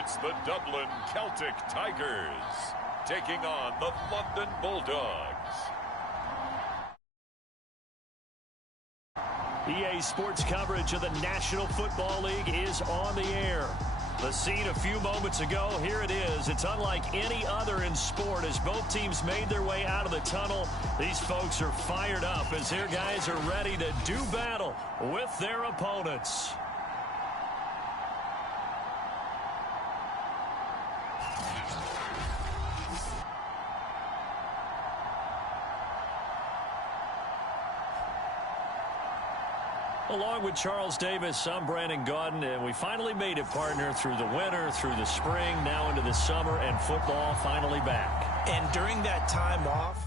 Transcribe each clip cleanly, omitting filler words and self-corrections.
It's the Dublin Celtic Tigers taking on the London Bulldogs. EA Sports coverage of the National Football League is on the air. The scene a few moments ago, here it is. It's unlike any other in sport as both teams made their way out of the tunnel. These folks are fired up as their guys are ready to do battle with their opponents. Along with Charles Davis, I'm Brandon Gaudin, and we finally made it, partner, through the winter, through the spring, now into the summer, and football finally back. And during that time off,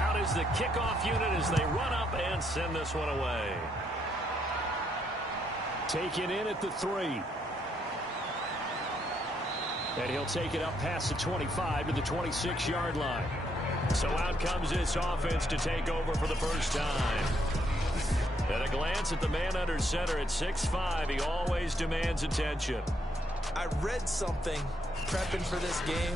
out is the kickoff unit as they run up and send this one away. Taken in at the 3. And he'll take it up past the 25 to the 26-yard line. So out comes this offense to take over for the first time. And a glance at the man under center at 6'5". He always demands attention. I read something prepping for this game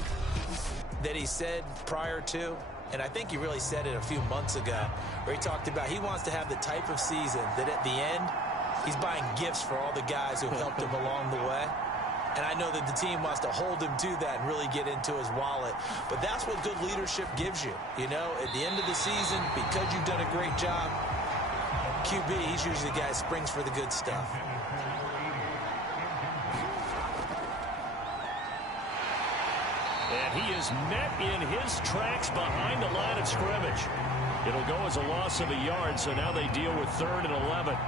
that he said prior to, and I think he really said it a few months ago, where he talked about he wants to have the type of season that at the end, he's buying gifts for all the guys who helped him along the way. And I know that the team wants to hold him to that and really get into his wallet. But that's what good leadership gives you. You know, at the end of the season, because you've done a great job, QB, he's usually the guy who springs for the good stuff. And he is met in his tracks behind the line of scrimmage. It'll go as a loss of a yard, so now they deal with 3rd and 11.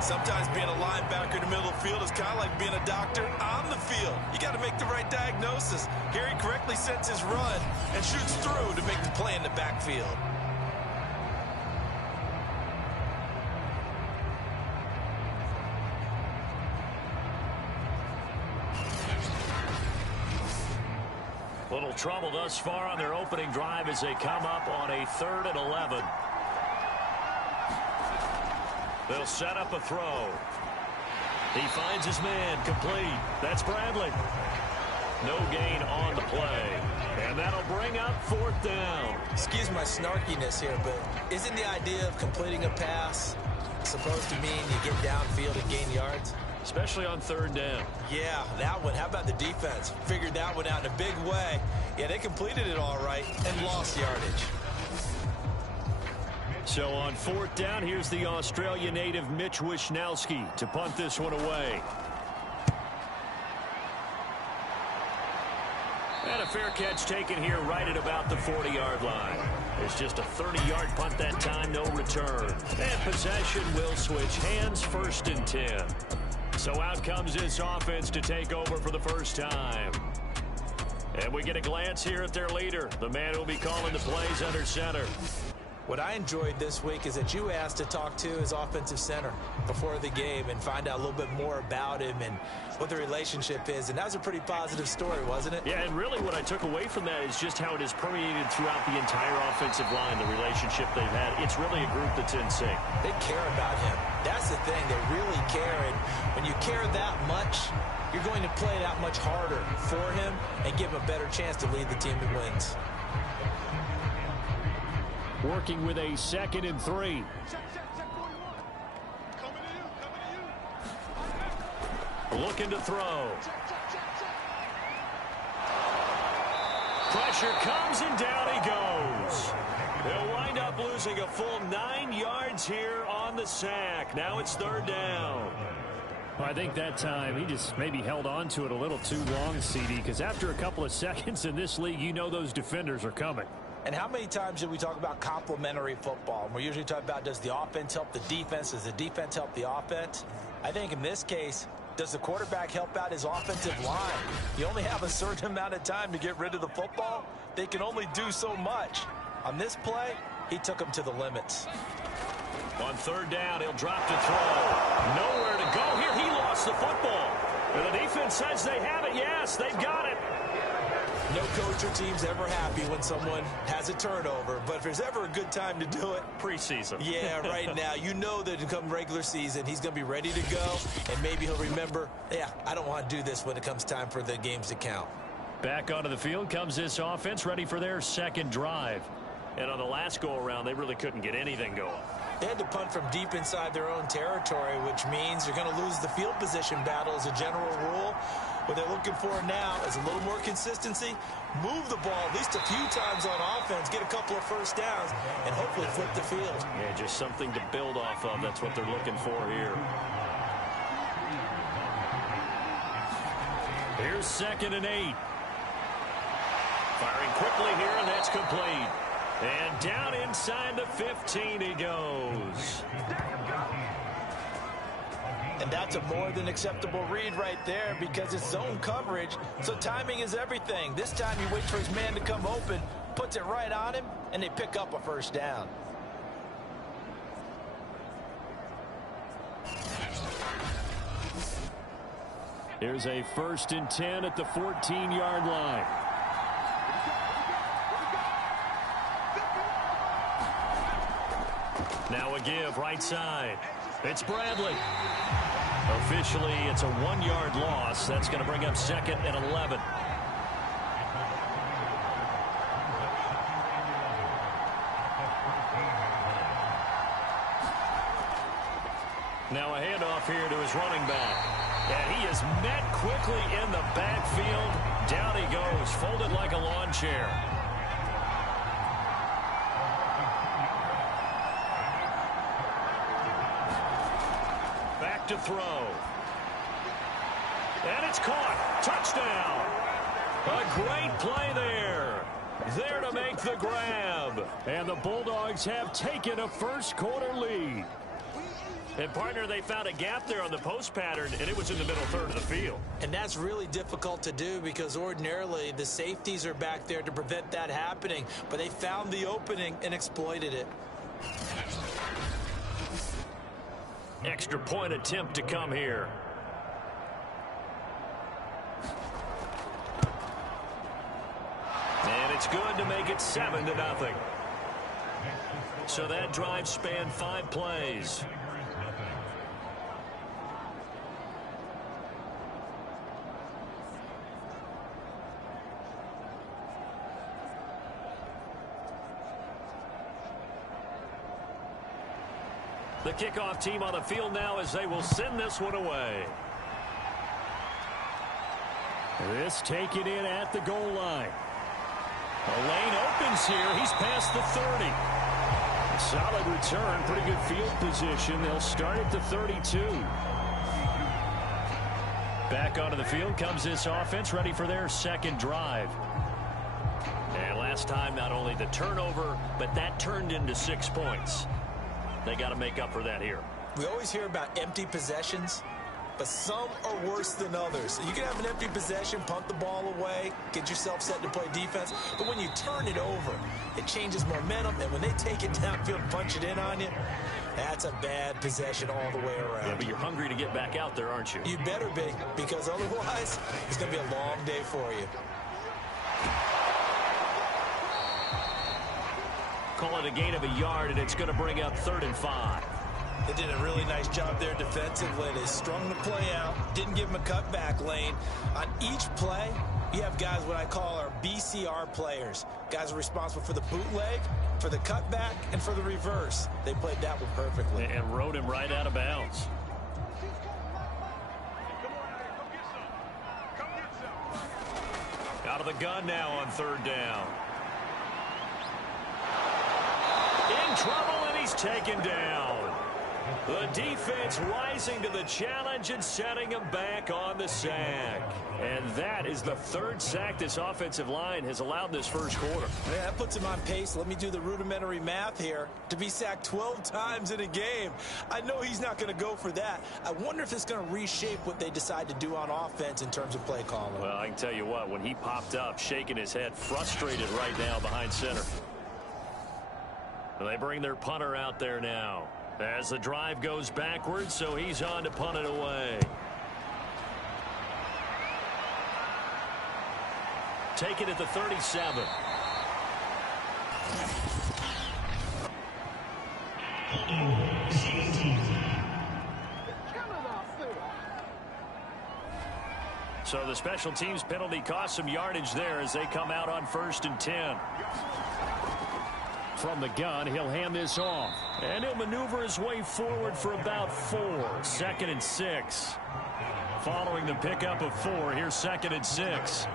Sometimes being a linebacker in the middle of the field is kind of like being a doctor on the field. You got to make the right diagnosis. Here he correctly sets his run and shoots through to make the play in the backfield. Little trouble thus far on their opening drive as they come up on a 3rd and 11. They'll set up a throw. He finds his man, complete. That's Bradley. No gain on the play. And that'll bring up 4th down. Excuse my snarkiness here, but isn't the idea of completing a pass supposed to mean you get downfield and gain yards? Especially on 3rd down. Yeah, that one. How about the defense? Figured that one out in a big way. Yeah, they completed it all right and lost yardage. So on 4th down, here's the Australia native Mitch Wishnowski to punt this one away. And a fair catch taken here right at about the 40-yard line. It's just a 30-yard punt that time, no return. And possession will switch hands, 1st and 10. So out comes this offense to take over for the first time. And we get a glance here at their leader, the man who will be calling the plays under center. What I enjoyed this week is that you asked to talk to his offensive center before the game and find out a little bit more about him and what the relationship is. And that was a pretty positive story, wasn't it? Yeah, and really what I took away from that is just how it has permeated throughout the entire offensive line, the relationship they've had. It's really a group that's in sync. They care about him. That's the thing. They really care. And when you care that much, you're going to play that much harder for him and give him a better chance to lead the team that wins. Working with a 2nd and 3. Looking to throw. Pressure comes and down he goes. They'll wind up losing a full 9 yards here on the sack. Now it's 3rd down. Well, I think that time he just maybe held on to it a little too long, CD, because after a couple of seconds in this league, you know those defenders are coming. And how many times did we talk about complementary football? And we're usually talking about, does the offense help the defense? Does the defense help the offense? I think in this case, does the quarterback help out his offensive line? You only have a certain amount of time to get rid of the football. They can only do so much. On this play, he took them to the limits. On 3rd down, he'll drop to throw. Nowhere to go here. He lost the football. And the defense says they have it. Yes, they've got it. No coach or team's ever happy when someone has a turnover, but if there's ever a good time to do it, preseason. Yeah, right now. You know that come regular season, he's going to be ready to go, and maybe he'll remember, yeah, I don't want to do this when it comes time for the games to count. Back onto the field comes this offense, ready for their second drive. And on the last go-around, they really couldn't get anything going. They had to punt from deep inside their own territory, which means you're going to lose the field position battle as a general rule. What they're looking for now is a little more consistency, move the ball at least a few times on offense, get a couple of first downs, and hopefully flip the field. Yeah, just something to build off of. That's what they're looking for here. Here's 2nd and 8. Firing quickly here, and that's complete. And down inside the 15 he goes. And that's a more than acceptable read right there because it's zone coverage, so timing is everything. This time he waits for his man to come open, puts it right on him, and they pick up a first down. Here's a 1st and 10 at the 14-yard line. Now a give right side. It's Bradley. Officially, it's a 1-yard loss. That's going to bring up 2nd and 11. Now a handoff here to his running back. And he is met quickly in the backfield. Down he goes, folded like a lawn chair. Back to throw. And it's caught. Touchdown. A great play there. There to make the grab. And the Bulldogs have taken a first-quarter lead. And, partner, they found a gap there on the post pattern, and it was in the middle third of the field. And that's really difficult to do because ordinarily the safeties are back there to prevent that happening. But they found the opening and exploited it. Extra point attempt to come here. And it's good to make it 7-0. So that drive spanned 5 plays. The kickoff team on the field now as they will send this one away. This taken in at the goal line. A lane opens here. He's past the 30. Solid return. Pretty good field position. They'll start at the 32. Back onto the field comes this offense, ready for their second drive. And last time, not only the turnover, but that turned into 6 points. They got to make up for that here. We always hear about empty possessions, but some are worse than others. You can have an empty possession, punt the ball away, get yourself set to play defense, but when you turn it over, it changes momentum, and when they take it downfield and punch it in on you, that's a bad possession all the way around. Yeah, but you're hungry to get back out there, aren't you? You better be, because otherwise, it's going to be a long day for you. Call it a gain of a yard, and it's going to bring up 3rd and 5. They did a really nice job there defensively. They strung the play out, didn't give them a cutback lane. On each play, you have guys what I call our BCR players. Guys are responsible for the bootleg, for the cutback, and for the reverse. They played that one perfectly. And rode him right out of bounds. Out of the gun now on 3rd down. In trouble, and he's taken down. The defense rising to the challenge and setting him back on the sack. And that is the 3rd sack this offensive line has allowed this first quarter. Yeah, that puts him on pace. Let me do the rudimentary math here. To be sacked 12 times in a game. I know he's not going to go for that. I wonder if it's going to reshape what they decide to do on offense in terms of play calling. Well, I can tell you what, when he popped up, shaking his head, frustrated right now behind center. They bring their punter out there now as the drive goes backwards, so he's on to punt it away. take it at the 37. So the special teams penalty cost some yardage there as they come out on 1st and 10. From the gun, he'll hand this off. And he'll maneuver his way forward for about 4. 2nd and 6. Following the pickup of 4, here's 2nd and 6.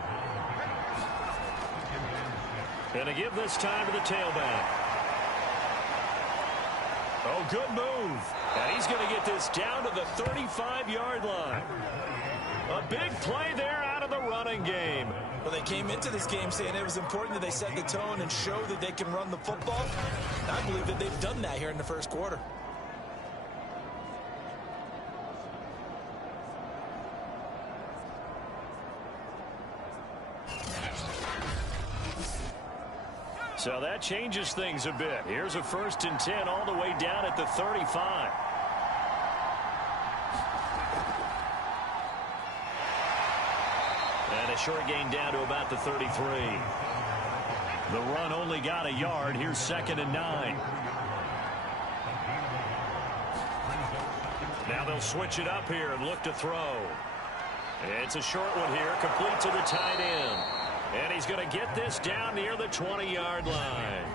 Gonna give this time to the tailback. Oh, good move. And he's going to get this down to the 35-yard line. A big play there out of the running game. Well, they came into this game saying it was important that they set the tone and show that they can run the football. And I believe that they've done that here in the first quarter. So that changes things a bit. Here's a 1st and 10 all the way down at the 35. And a short gain down to about the 33. The run only got a yard. Here's 2nd and 9. Now they'll switch it up here and look to throw. It's a short one here, complete to the tight end. And he's going to get this down near the 20-yard line.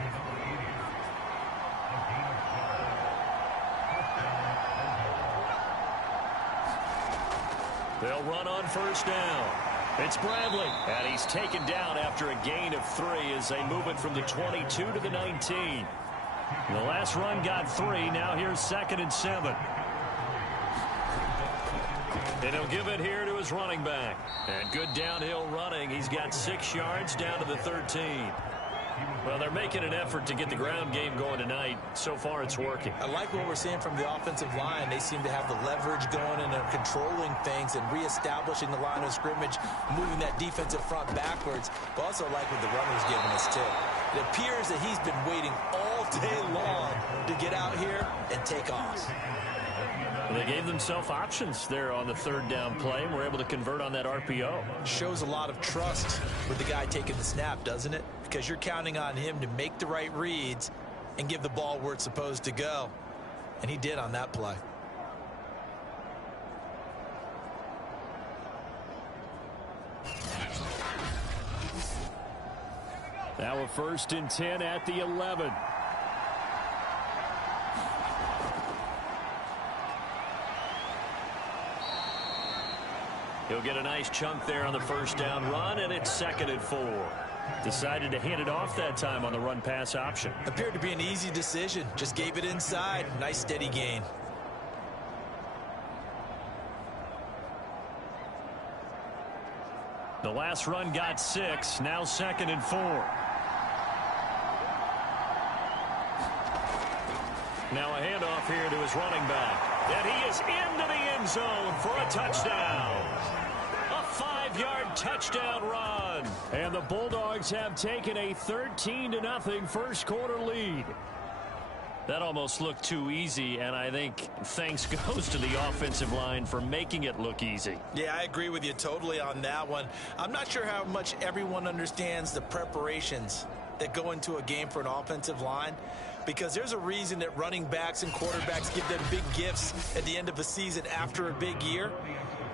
They'll run on 1st down. It's Bradley. And he's taken down after a gain of 3 as they move it from the 22 to the 19. The last run got 3. Now here's 2nd and 7. And he'll give it here to his running back. And good downhill running. He's got 6 yards down to the 13. Well, they're making an effort to get the ground game going tonight. So far, it's working. I like what we're seeing from the offensive line. They seem to have the leverage going and they're controlling things and reestablishing the line of scrimmage, moving that defensive front backwards. But also like what the runner's giving us, too. It appears that he's been waiting all day long to get out here and take off. They gave themselves options there on the 3rd down play and were able to convert on that RPO. Shows a lot of trust with the guy taking the snap, doesn't it? Because you're counting on him to make the right reads and give the ball where it's supposed to go. And he did on that play. Now a 1st and 10 at the 11. He'll get a nice chunk there on the 1st down run, and it's 2nd and 4. Decided to hand it off that time on the run-pass option. Appeared to be an easy decision. Just gave it inside. Nice steady gain. The last run got 6. Now 2nd and 4. Now a handoff here to his running back. And he is into the end zone for a touchdown. A 5-yard touchdown run. And the Bulldogs have taken a 13-0 first quarter lead. That almost looked too easy, and I think thanks goes to the offensive line for making it look easy. Yeah, I agree with you totally on that one. I'm not sure how much everyone understands the preparations that go into a game for an offensive line, because there's a reason that running backs and quarterbacks give them big gifts at the end of a season after a big year.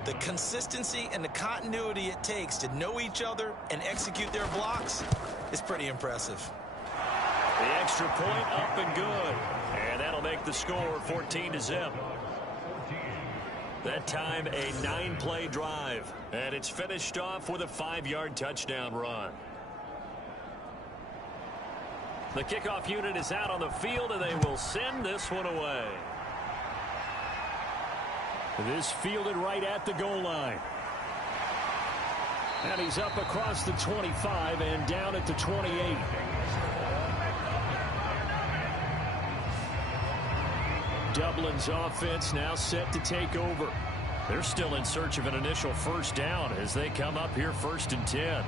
The consistency and the continuity it takes to know each other and execute their blocks is pretty impressive. The extra point up and good. And that'll make the score 14-0. That time a 9-play drive. And it's finished off with a 5-yard touchdown run. The kickoff unit is out on the field, and they will send this one away. This fielded right at the goal line. And he's up across the 25 and down at the 28. Dublin's offense now set to take over. They're still in search of an initial first down as they come up here 1st and 10.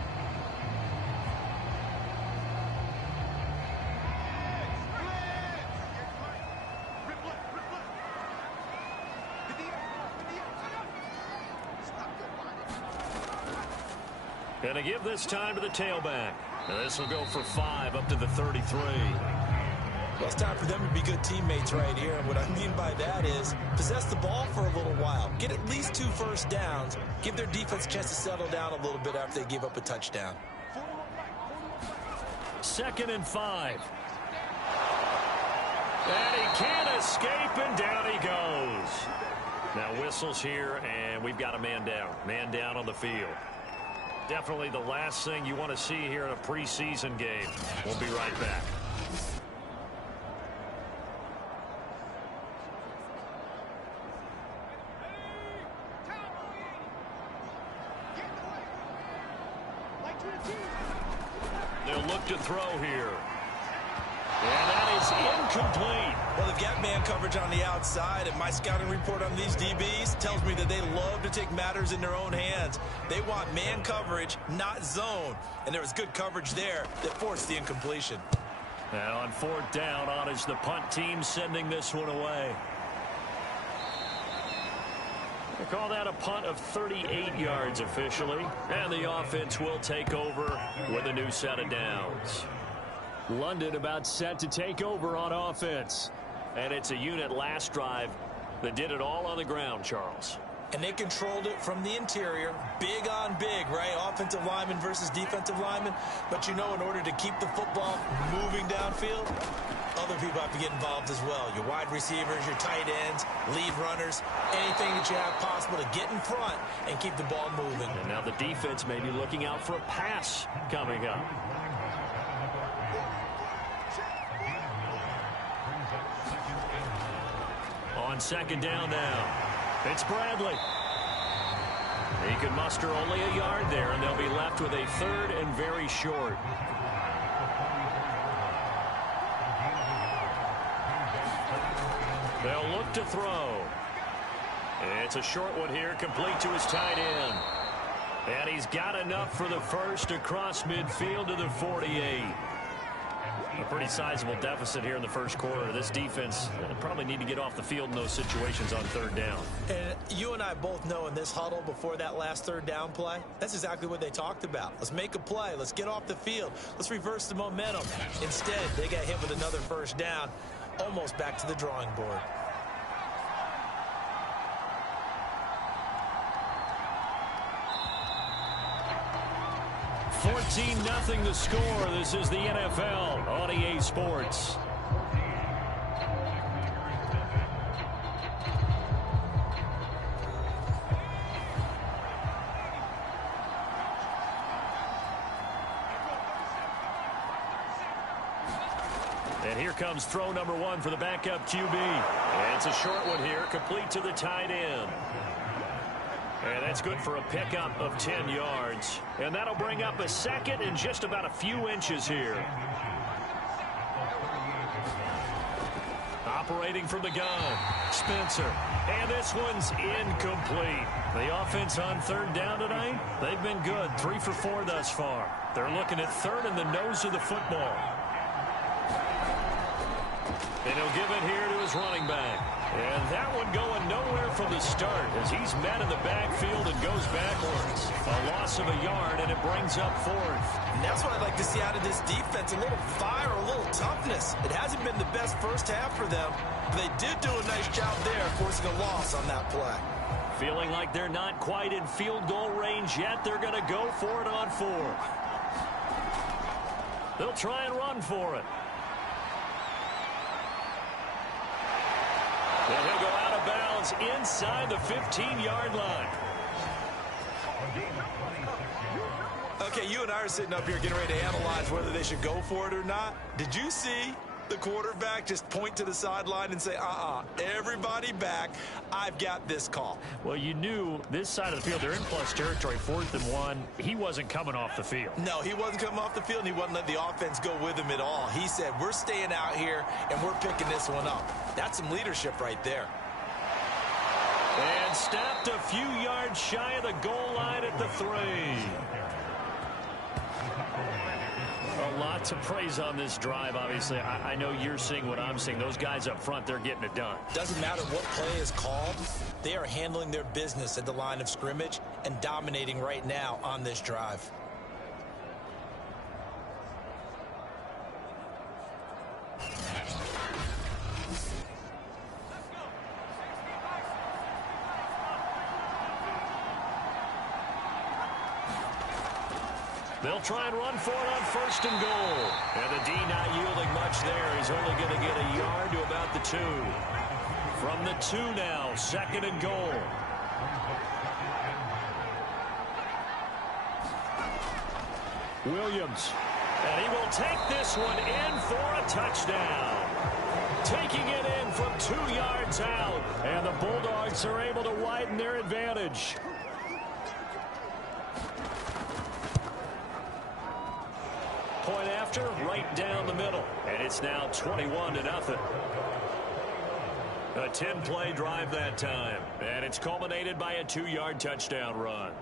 Going to give this time to the tailback. And this will go for 5 up to the 33. Well, it's time for them to be good teammates right here. And what I mean by that is possess the ball for a little while. Get at least 2 first downs. Give their defense a chance to settle down a little bit after they give up a touchdown. 2nd and 5. And he can't escape, and down he goes. Now whistles here, and we've got a man down. Man down on the field. Definitely the last thing you want to see here in a preseason game. We'll be right back. They'll look to throw here. And that is incomplete. Well, they've got man coverage on the outside, and my scouting report on these DBs tells me that they love to take matters in their own hands. They want man coverage, not zone. And there was good coverage there that forced the incompletion. And on 4th down, on is the punt team sending this one away. They call that a punt of 38 yards officially. And the offense will take over with a new set of downs. London about set to take over on offense. And it's a unit last drive that did it all on the ground, Charles. And they controlled it from the interior. Big on big, right? Offensive lineman versus defensive lineman. But you know, in order to keep the football moving downfield, other people have to get involved as well. Your wide receivers, your tight ends, lead runners, anything that you have possible to get in front and keep the ball moving. And now the defense may be looking out for a pass coming up. On 2nd down now, it's Bradley. He can muster only a yard there, and they'll be left with a 3rd and very short. They'll look to throw. It's a short one here, complete to his tight end. And he's got enough for the first across midfield to the 48. A pretty sizable deficit here in the first quarter. This defense probably need to get off the field in those situations on 3rd down. And you and I both know in this huddle before that last 3rd down play, that's exactly what they talked about. Let's make a play. Let's get off the field. Let's reverse the momentum. Instead, they got hit with another 1st down, almost back to the drawing board. 14-0 the score. This is the NFL on EA Sports. And here comes throw number 1 for the backup QB. And it's a short one here, complete to the tight end. And that's good for a pickup of 10 yards. And that'll bring up a 2nd and just about a few inches here. Operating from the gun, Spencer. And this one's incomplete. The offense on 3rd down tonight, they've been good. 3 for 4 thus far. They're looking at 3rd in the nose of the football. And he'll give it here to his running back. And that one going nowhere from the start as he's met in the backfield and goes backwards. A loss of a yard, and it brings up 4th. And that's what I'd like to see out of this defense. A little fire, a little toughness. It hasn't been the best first half for them, but they did do a nice job there, forcing a loss on that play. Feeling like they're not quite in field goal range yet. They're going to go for it on 4th. They'll try and run for it. And he'll go out of bounds inside the 15-yard line. Okay, you and I are sitting up here getting ready to analyze whether they should go for it or not. Did you see the quarterback just point to the sideline and say, everybody back, I've got this call? Well, you knew this side of the field, they're in plus territory, 4th and 1. He wasn't coming off the field. No, he wasn't coming off the field, and he wasn't letting the offense go with him at all. He said, we're staying out here, and we're picking this one up. That's some leadership right there. And stopped a few yards shy of the goal line at the 3. A lot to praise on this drive, obviously. I know you're seeing what I'm seeing. Those guys up front, they're getting it done. Doesn't matter what play is called. They are handling their business at the line of scrimmage and dominating right now on this drive. They'll try and run for it on 1st and goal. And the D not yielding much there. He's only going to get a yard to about the 2. From the 2 now, 2nd and goal. Williams. And he will take this one in for a touchdown. Taking it in from 2 yards out. And the Bulldogs are able to widen their advantage. Point after, right down the middle. And it's now 21-0. A 10-play drive that time. And it's culminated by a 2-yard touchdown run.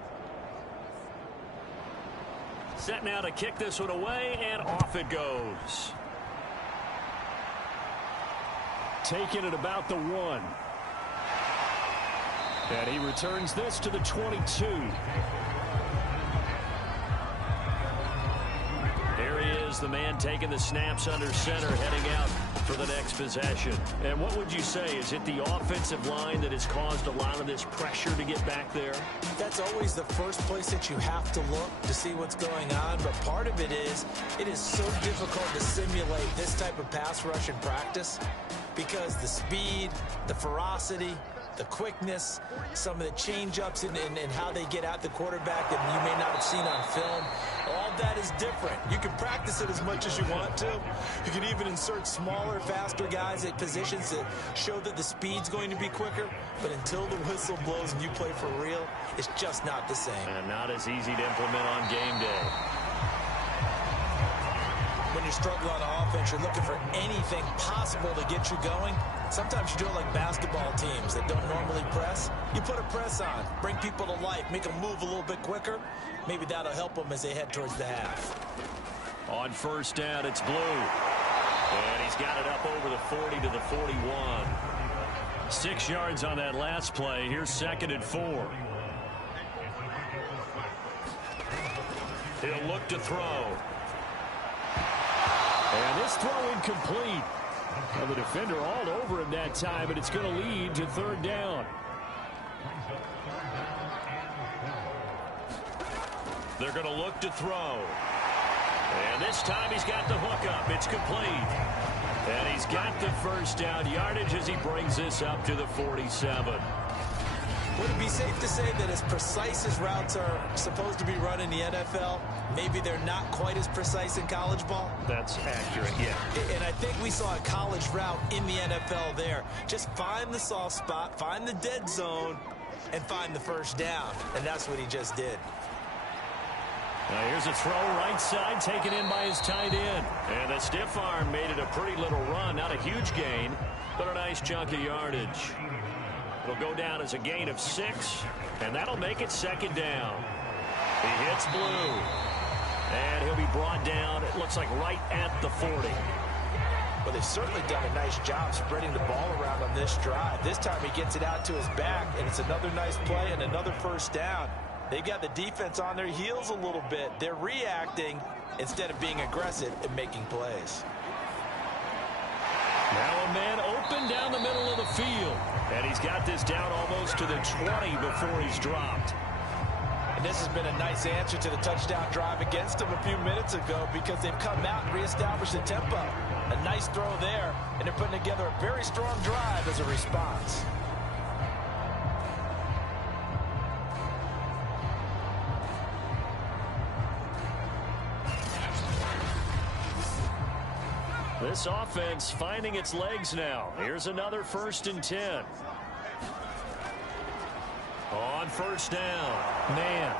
Set now to kick this one away, and off it goes. Taking it about the 1. And he returns this to the 22. There he is, the man taking the snaps under center, heading out for the next possession. And what would you say? Is it the offensive line that has caused a lot of this pressure to get back there? That's always the first place that you have to look to see what's going on. But part of it is so difficult to simulate this type of pass rush in practice because the speed, the ferocity, the quickness, some of the change-ups and how they get at the quarterback that you may not have seen on film, all that is different. You can practice it as much as you want to. You can even insert smaller, faster guys at positions that show that the speed's going to be quicker. But until the whistle blows and you play for real, it's just not the same. And not as easy to implement on game day. When you struggle on offense, you're looking for anything possible to get you going. Sometimes you do it like basketball teams that don't normally press. You put a press on, bring people to life, make them move a little bit quicker. Maybe that'll help them as they head towards the half. On 1st down, it's Blue. And he's got it up over the 40 to the 41. 6 yards on that last play. Here's 2nd and 4. He'll look to throw. And this throw incomplete. Well, the defender all over him that time, but it's going to lead to 3rd down. They're going to look to throw. And this time he's got the hook up. It's complete. And he's got the 1st down yardage as he brings this up to the 47. Would it be safe to say that as precise as routes are supposed to be run in the NFL, maybe they're not quite as precise in college ball? That's accurate, yeah. And I think we saw a college route in the NFL there. Just find the soft spot, find the dead zone, and find the 1st down. And that's what he just did. Now here's a throw right side taken in by his tight end. And the stiff arm made it a pretty little run. Not a huge gain, but a nice chunk of yardage. It'll go down as a gain of 6, and that'll make it 2nd down. He hits Blue, and he'll be brought down, it looks like right at the 40. Well, they've certainly done a nice job spreading the ball around on this drive. This time he gets it out to his back, and it's another nice play and another 1st down. They've got the defense on their heels a little bit. They're reacting instead of being aggressive and making plays. Now a man open down the middle of the field. And he's got this down almost to the 20 before he's dropped. And this has been a nice answer to the touchdown drive against them a few minutes ago because they've come out and reestablished the tempo. A nice throw there, and they're putting together a very strong drive as a response. This offense finding its legs now. Here's another 1st and 10. On 1st down, man.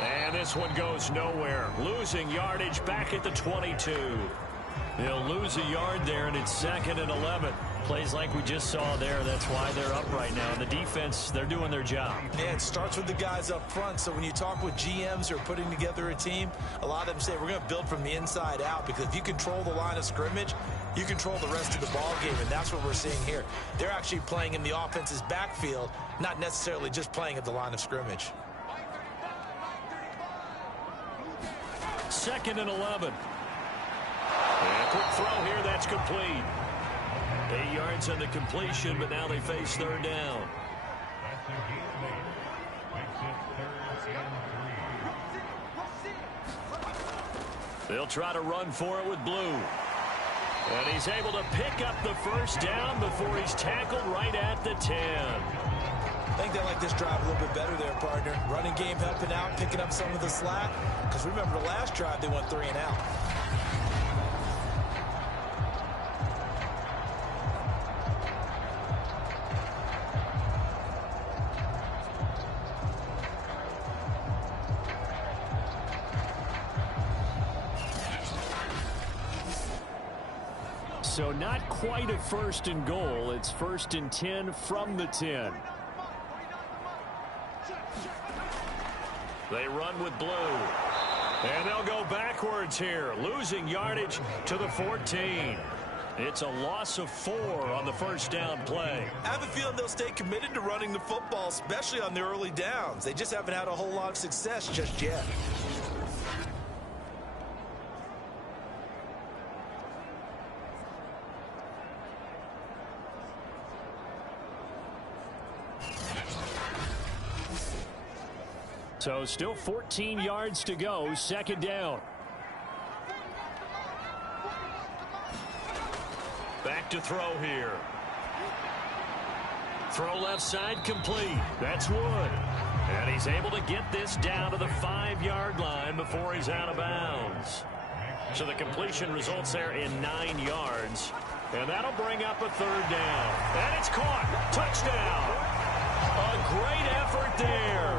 And this one goes nowhere. Losing yardage back at the 22. They'll lose a yard there, and it's 2nd and 11. Plays like we just saw there. That's why they're up right now. And the defense, they're doing their job. Yeah, it starts with the guys up front. So when you talk with GMs who are putting together a team, a lot of them say we're going to build from the inside out because if you control the line of scrimmage, you control the rest of the ball game, and that's what we're seeing here. They're actually playing in the offense's backfield, not necessarily just playing at the line of scrimmage. 2nd and 11. And a quick throw here, that's complete. 8 yards on the completion, but now they face 3rd down. They'll try to run for it with blue. And he's able to pick up the first down before he's tackled right at the 10. I think they like this drive a little bit better there, partner. Running game helping out, picking up some of the slack. Because remember, the last drive, they went 3 and out. So not quite a 1st and goal. It's 1st and 10 from the 10. They run with blue. And they'll go backwards here, losing yardage to the 14. It's a loss of 4 on the first down play. I have a feeling they'll stay committed to running the football, especially on the early downs. They just haven't had a whole lot of success just yet. So still 14 yards to go, 2nd down. Back to throw here. Throw left side complete. That's Wood. And he's able to get this down to the 5-yard line before he's out of bounds. So the completion results there in 9 yards. And that'll bring up a 3rd down. And it's caught. Touchdown. A great effort there.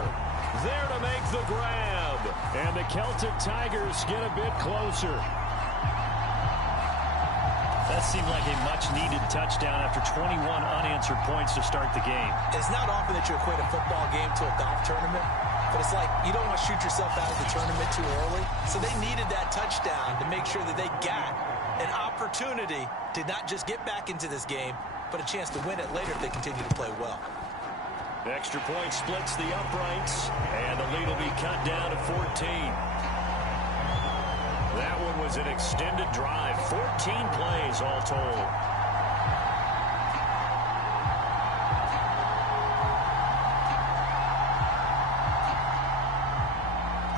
There to make the grab. And the Celtic Tigers get a bit closer. That seemed like a much-needed touchdown after 21 unanswered points to start the game. It's not often that you equate a football game to a golf tournament, but it's like you don't want to shoot yourself out of the tournament too early. So they needed that touchdown to make sure that they got an opportunity to not just get back into this game, but a chance to win it later if they continue to play well. Extra point splits the uprights, and the lead will be cut down to 14. That one was an extended drive, 14 plays all told.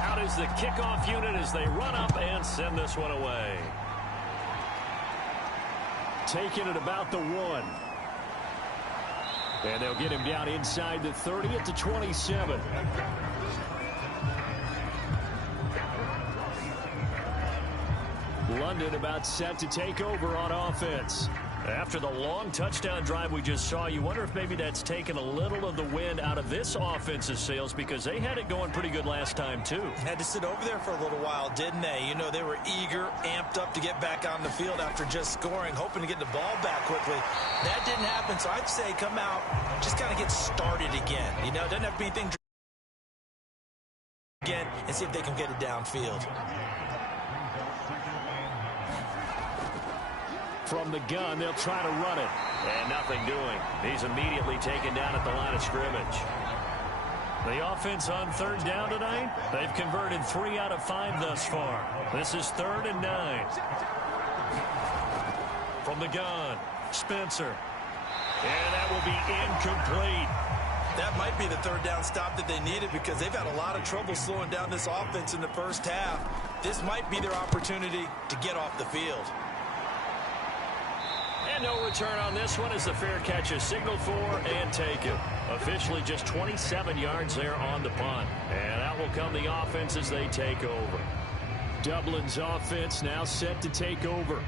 Out is the kickoff unit as they run up and send this one away. Taking it about the 1. And they'll get him down inside the 30 at the 27. London about set to take over on offense. After the long touchdown drive we just saw, you wonder if maybe that's taken a little of the wind out of this offense's sails because they had it going pretty good last time, too. Had to sit over there for a little while, didn't they? You know, they were eager, amped up to get back on the field after just scoring, hoping to get the ball back quickly. That didn't happen, so I'd say come out, just kind of get started again. You know, doesn't have to be anything again and see if they can get it downfield. From the gun, they'll try to run it. And nothing doing. He's immediately taken down at the line of scrimmage. The offense on 3rd down tonight, they've converted 3 out of 5 thus far. This is 3rd and 9. From the gun, Spencer. And that will be incomplete. That might be the 3rd down stop that they needed because they've had a lot of trouble slowing down this offense in the first half. This might be their opportunity to get off the field. And no return on this one as the fair catch is signaled for and taken. Officially just 27 yards there on the punt. And out will come the offense as they take over. Dublin's offense now set to take over.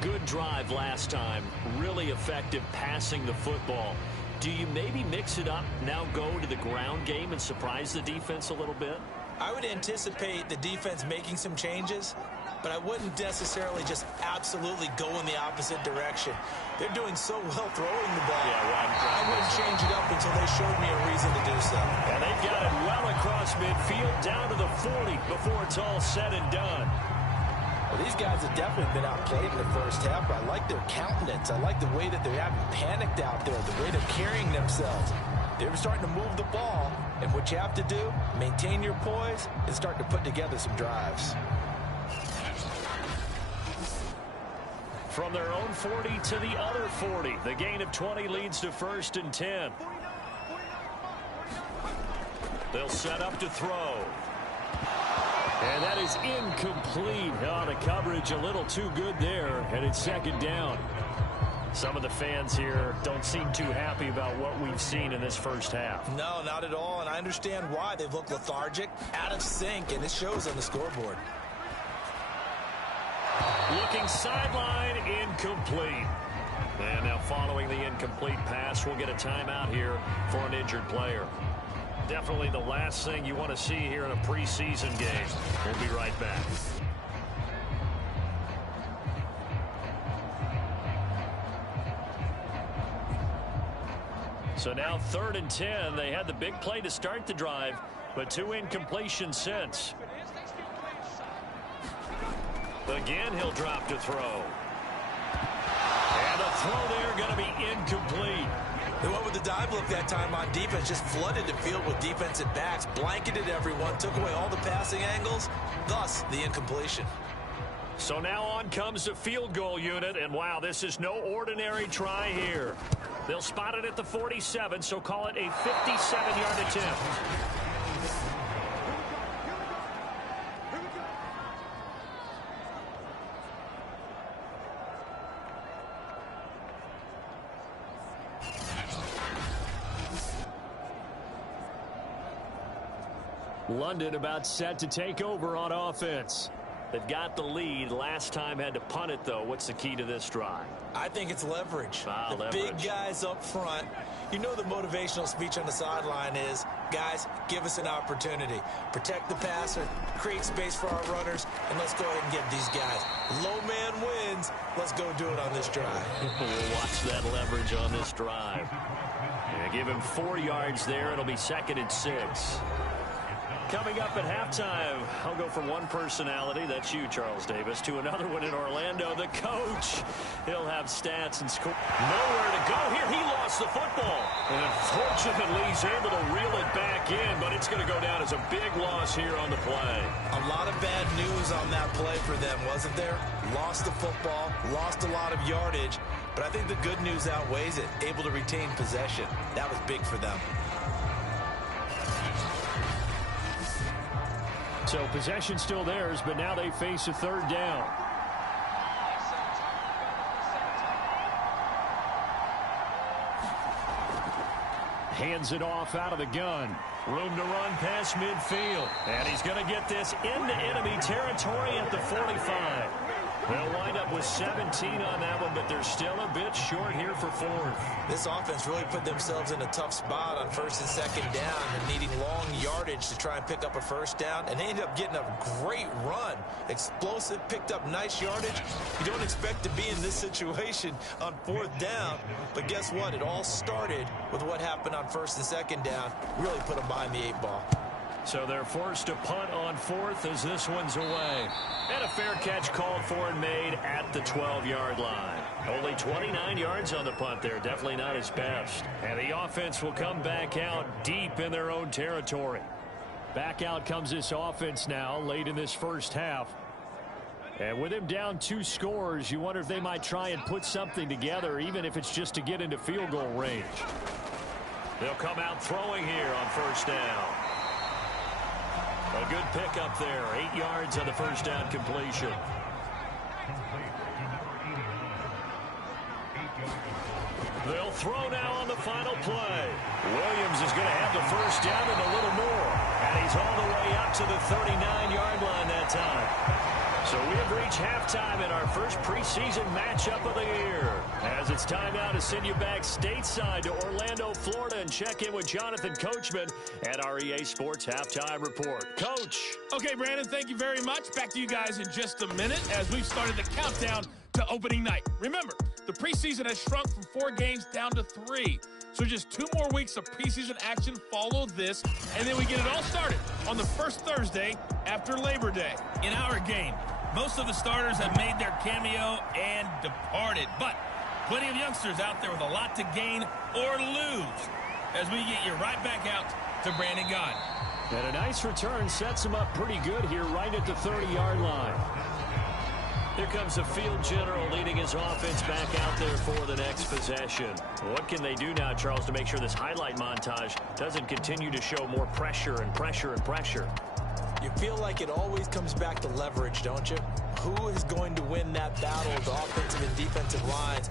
Good drive last time. Really effective passing the football. Do you maybe mix it up, now go to the ground game and surprise the defense a little bit? I would anticipate the defense making some changes, but I wouldn't necessarily just absolutely go in the opposite direction. They're doing so well throwing the ball. I wouldn't change it up until they showed me a reason to do so. And they've got it well across midfield down to the 40 before it's all said and done. Well, these guys have definitely been outplayed in the first half, but I like their countenance. I like the way that they haven't panicked out there, the way they're carrying themselves. They're starting to move the ball, and what you have to do, maintain your poise, and start to put together some drives. From their own 40 to the other 40. The gain of 20 leads to 1st and 10. They'll set up to throw. And that is incomplete. Oh, the coverage a little too good there, and it's second down. Some of the fans here don't seem too happy about what we've seen in this first half. No, not at all, and I understand why. They've looked lethargic, out of sync, and it shows on the scoreboard. Looking sideline, incomplete. And now following the incomplete pass, we'll get a timeout here for an injured player. Definitely the last thing you want to see here in a preseason game. We'll be right back. So now 3rd and 10. They had the big play to start the drive, but 2 incompletions since. Again, he'll drop to throw. And the throw there going to be incomplete. They went with the dive look that time on defense, just flooded the field with defensive backs, blanketed everyone, took away all the passing angles, thus the incompletion. So now on comes the field goal unit, and wow, this is no ordinary try here. They'll spot it at the 47, so call it a 57-yard attempt. London about set to take over on offense. They've got the lead. Last time had to punt it, though. What's the key to this drive? I think it's leverage. The leverage. Big guys up front. You know the motivational speech on the sideline is, guys, give us an opportunity. Protect the passer, create space for our runners, and let's go ahead and get these guys. Low man wins. Let's go do it on this drive. We'll watch that leverage on this drive. Yeah, give him 4 yards there. It'll be 2nd and 6. Coming up at halftime, I'll go from one personality, that's you, Charles Davis, to another one in Orlando, the coach. He'll have stats and score. Nowhere to go here. He lost the football. And unfortunately, he's able to reel it back in, but it's going to go down as a big loss here on the play. A lot of bad news on that play for them, wasn't there? Lost the football, lost a lot of yardage, but I think the good news outweighs it. Able to retain possession. That was big for them. So possession still theirs, but now they face a 3rd down. Hands it off out of the gun. Room to run past midfield. And he's going to get this into enemy territory at the 45. They'll wind up with 17 on that one, but they're still a bit short here for 4th. This offense really put themselves in a tough spot on 1st and 2nd down and needing long yardage to try and pick up a 1st down. And they ended up getting a great run. Explosive, picked up nice yardage. You don't expect to be in this situation on 4th down. But guess what? It all started with what happened on 1st and 2nd down. Really put them behind the 8 ball. So they're forced to punt on 4th as this one's away. And a fair catch called for and made at the 12-yard line. Only 29 yards on the punt there. Definitely not his best. And the offense will come back out deep in their own territory. Back out comes this offense now late in this first half. And with him down 2 scores, you wonder if they might try and put something together, even if it's just to get into field goal range. They'll come out throwing here on 1st down. A good pickup there. 8 yards on the 1st down completion. They'll throw now on the final play. Williams is going to have the 1st down and a little more. And he's all the way up to the 39-yard line that time. So we have reached halftime in our first preseason matchup of the year. As it's time now to send you back stateside to Orlando, Florida, and check in with Jonathan Coachman at our EA Sports Halftime Report. Coach. Okay, Brandon, thank you very much. Back to you guys in just a minute as we've started the countdown to opening night. Remember, the preseason has shrunk from 4 games down to 3. So just 2 more weeks of preseason action follow this, and then we get it all started on the first Thursday after Labor Day. In our game, most of the starters have made their cameo and departed, but plenty of youngsters out there with a lot to gain or lose as we get you right back out to Brandon Gaudin. And a nice return sets him up pretty good here right at the 30-yard line. Here comes the field general leading his offense back out there for the next possession. What can they do now, Charles, to make sure this highlight montage doesn't continue to show more pressure and pressure and pressure? You feel like it always comes back to leverage, don't you? Who is going to win that battle of the offensive and defensive lines?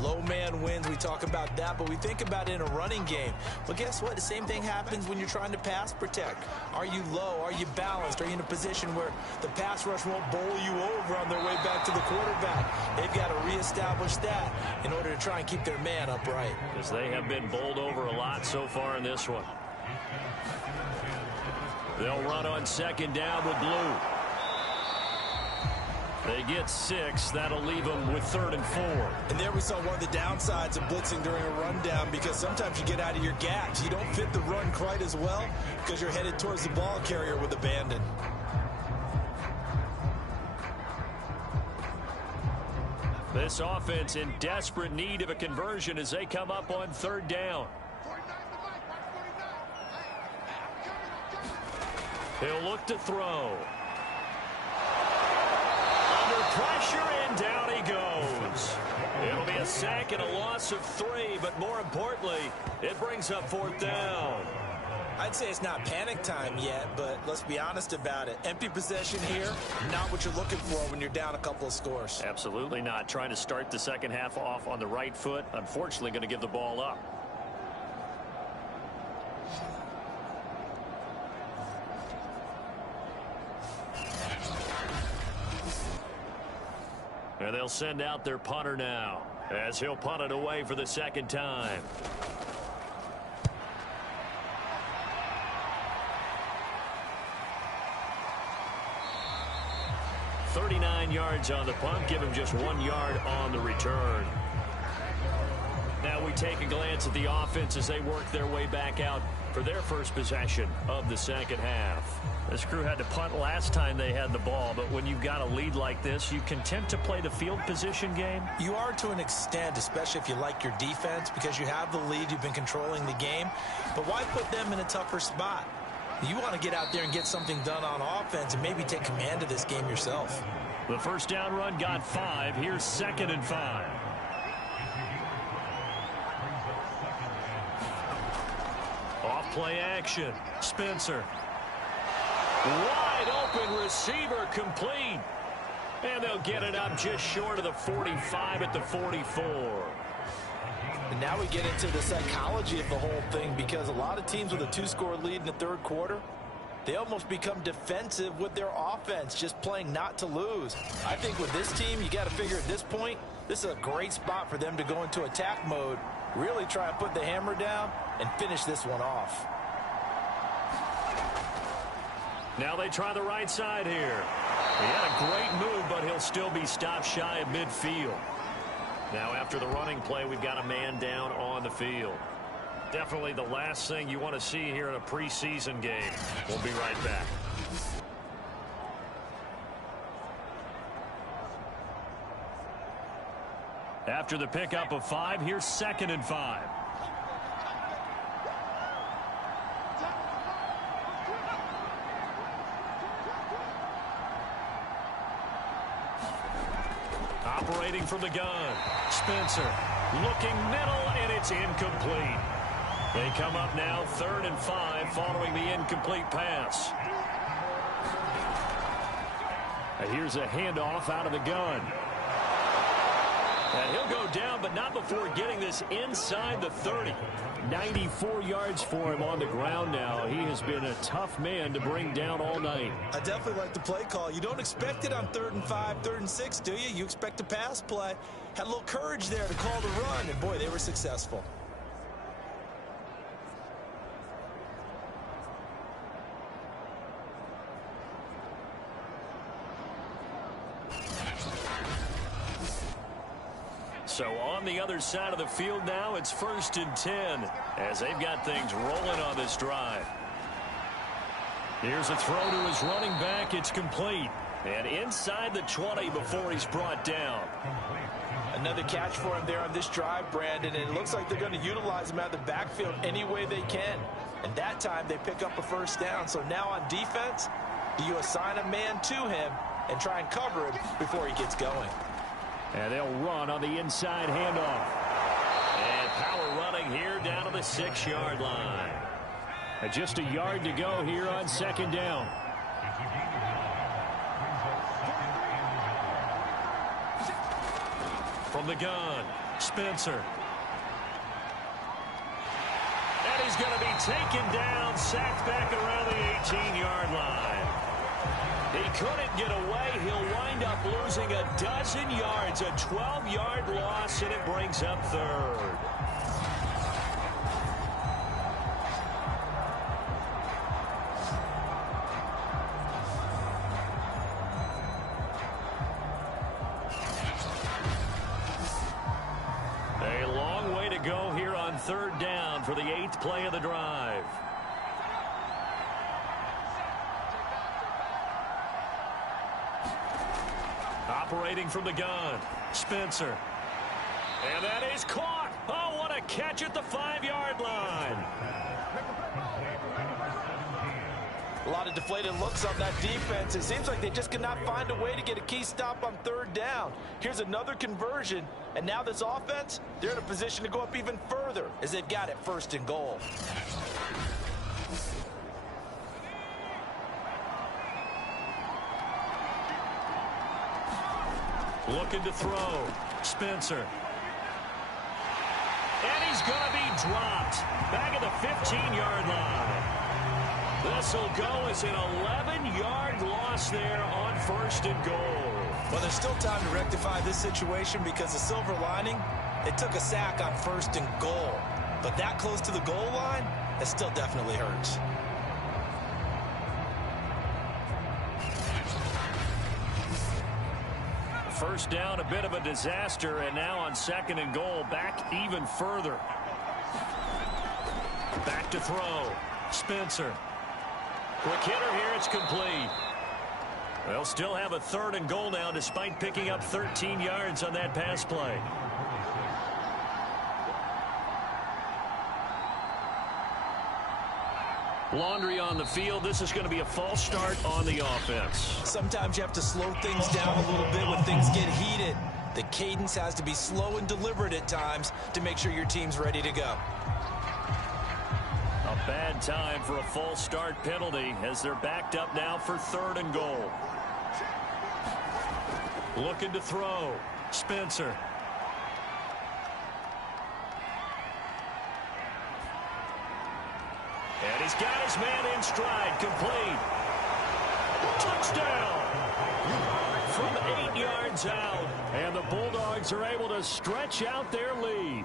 Low man wins, we talk about that, but we think about it in a running game. Well, guess what? The same thing happens when you're trying to pass protect. Are you low? Are you balanced? Are you in a position where the pass rush won't bowl you over on their way back to the quarterback? They've got to reestablish that in order to try and keep their man upright. Because they have been bowled over a lot so far in this one. They'll run on second down with Blue. They get 6. That'll leave them with 3rd and 4. And there we saw one of the downsides of blitzing during a rundown, because sometimes you get out of your gaps. You don't fit the run quite as well because you're headed towards the ball carrier with abandon. This offense in desperate need of a conversion as they come up on 3rd down. He'll look to throw. Pressure, and down he goes. It'll be a sack and a loss of 3, but more importantly, it brings up 4th down. I'd say it's not panic time yet, but let's be honest about it. Empty possession here, not what you're looking for when you're down a couple of scores. Absolutely not. Trying to start the second half off on the right foot. Unfortunately, going to give the ball up. And they'll send out their punter now as he'll punt it away for the 2nd time. $39 yards on the punt. Give him just 1 yard on the return. Now we take a glance at the offense as they work their way back out for their first possession of the second half. This crew had to punt last time they had the ball, but when you've got a lead like this, you content to play the field position game? You are to an extent, especially if you like your defense, because you have the lead, you've been controlling the game. But why put them in a tougher spot? You want to get out there and get something done on offense and maybe take command of this game yourself. The first down run got 5. Here's 2nd and 5. Off play action. Spencer. Wide open receiver complete. And they'll get it up just short of the 45 at the 44. And now we get into the psychology of the whole thing, because a lot of teams with a 2-score lead in the 3rd quarter, they almost become defensive with their offense, just playing not to lose. I think with this team, you got to figure at this point, this is a great spot for them to go into attack mode, really try and put the hammer down and finish this one off. Now they try the right side here. He had a great move, but he'll still be stopped shy of midfield. Now after the running play, we've got a man down on the field. Definitely the last thing you want to see here in a preseason game. We'll be right back. After the pickup of 5, here's 2nd and 5. Operating from the gun. Spencer looking middle, and it's incomplete. They come up now 3rd and 5 following the incomplete pass. And here's a handoff out of the gun. And he'll go down, but not before getting this inside the 30. 94 yards for him on the ground now. He has been a tough man to bring down all night. I definitely like the play call. You don't expect it on 3rd and 5, 3rd and 6, do you? You expect a pass play. Had a little courage there to call the run, and boy, they were successful. So on the other side of the field now, it's 1st and 10 as they've got things rolling on this drive. Here's a throw to his running back. It's complete. And inside the 20 before he's brought down. Another catch for him there on this drive, Brandon, and it looks like they're going to utilize him out of the backfield any way they can. And that time they pick up a 1st down. So now on defense, do you assign a man to him and try and cover him before he gets going? And they'll run on the inside handoff. And power running here down to the 6-yard line. And just a yard to go here on 2nd down. From the gun, Spencer. And he's going to be taken down, sacked back around the 18-yard line. He couldn't get away. He'll wind up losing a dozen yards, a 12-yard loss, and it brings up third. A long way to go here on third down for the 8th play of the drive. Operating from the gun, Spencer. And that is caught. Oh, what a catch at the 5-yard line. A lot of deflated looks on that defense. It seems like they just cannot find a way to get a key stop on third down. Here's another conversion, and now this offense, they're in a position to go up even further as they've got it 1st and goal. Looking to throw, Spencer. And he's going to be dropped back at the 15-yard line. This will go as an 11-yard loss there on 1st and goal. Well, there's still time to rectify this situation because the silver lining, they took a sack on 1st and goal. But that close to the goal line, that still definitely hurts. First down, a bit of a disaster, and now on 2nd and goal, back even further. Back to throw, Spencer. Quick hitter here, it's complete. They'll still have a 3rd and goal now despite picking up 13 yards on that pass play. Laundry on the field. This is going to be a false start on the offense. Sometimes you have to slow things down a little bit when things get heated. The cadence has to be slow and deliberate at times to make sure your team's ready to go. A bad time for a false start penalty as they're backed up now for 3rd and goal. Looking to throw, Spencer. And he's got his man in stride, complete. Touchdown! From 8 yards out. And the Bulldogs are able to stretch out their lead.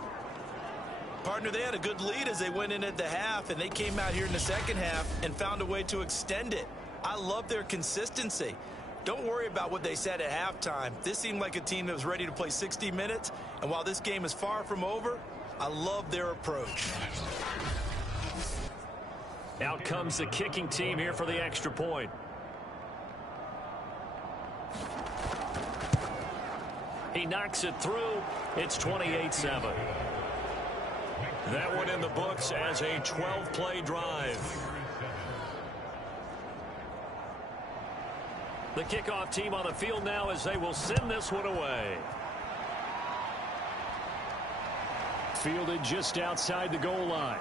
Partner, they had a good lead as they went in at the half, and they came out here in the 2nd half and found a way to extend it. I love their consistency. Don't worry about what they said at halftime. This seemed like a team that was ready to play 60 minutes, and while this game is far from over, I love their approach. Out comes the kicking team here for the extra point. He knocks it through. It's 28-7. That one in the books as a 12-play drive. The kickoff team on the field now as they will send this one away. Fielded just outside the goal line.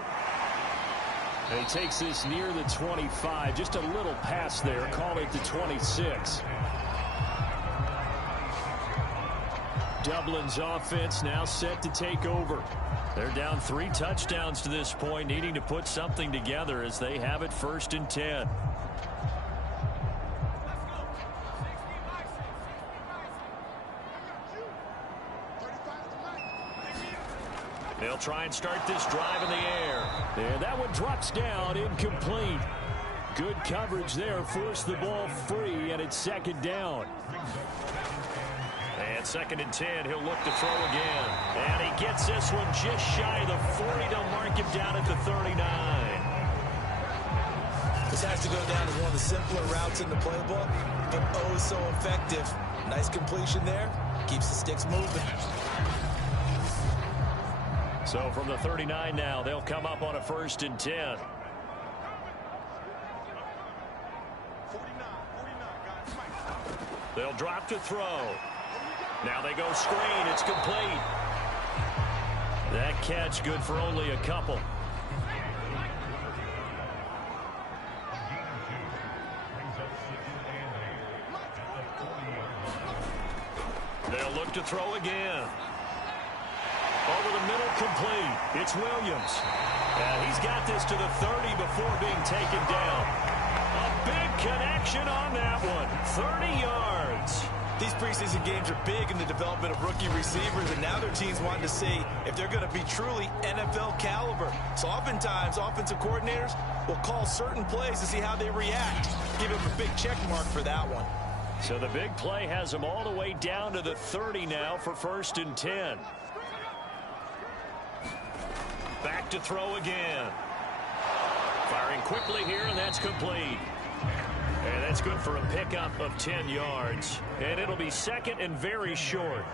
And he takes this near the 25. Just a little pass there. Call it the 26. Dublin's offense now set to take over. They're down 3 touchdowns to this point, needing to put something together as they have it 1st and 10. They'll try and start this drive in the air. And that one drops down, incomplete. Good coverage there, forced the ball free, and it's 2nd down. And 2nd and 10, he'll look to throw again. And he gets this one just shy of the 40 to mark him down at the 39. This has to go down as one of the simpler routes in the playbook, but oh so effective. Nice completion there. Keeps the sticks moving. So from the 39 now, they'll come up on a 1st and 10. They'll drop to throw. Now they go screen. It's complete. That catch good for only a couple. throw again. Over the middle, complete. It's Williams. And he's got this to the 30 before being taken down. A big connection on that one. 30 yards. These preseason games are big in the development of rookie receivers, and now their teams want to see if they're going to be truly NFL caliber. So oftentimes, offensive coordinators will call certain plays to see how they react. Give them a big check mark for that one. So the big play has them all the way down to the 30 now for 1st and 10. Back to throw again. Firing quickly here, and that's complete. And that's good for a pickup of 10 yards. And it'll be 2nd and very short.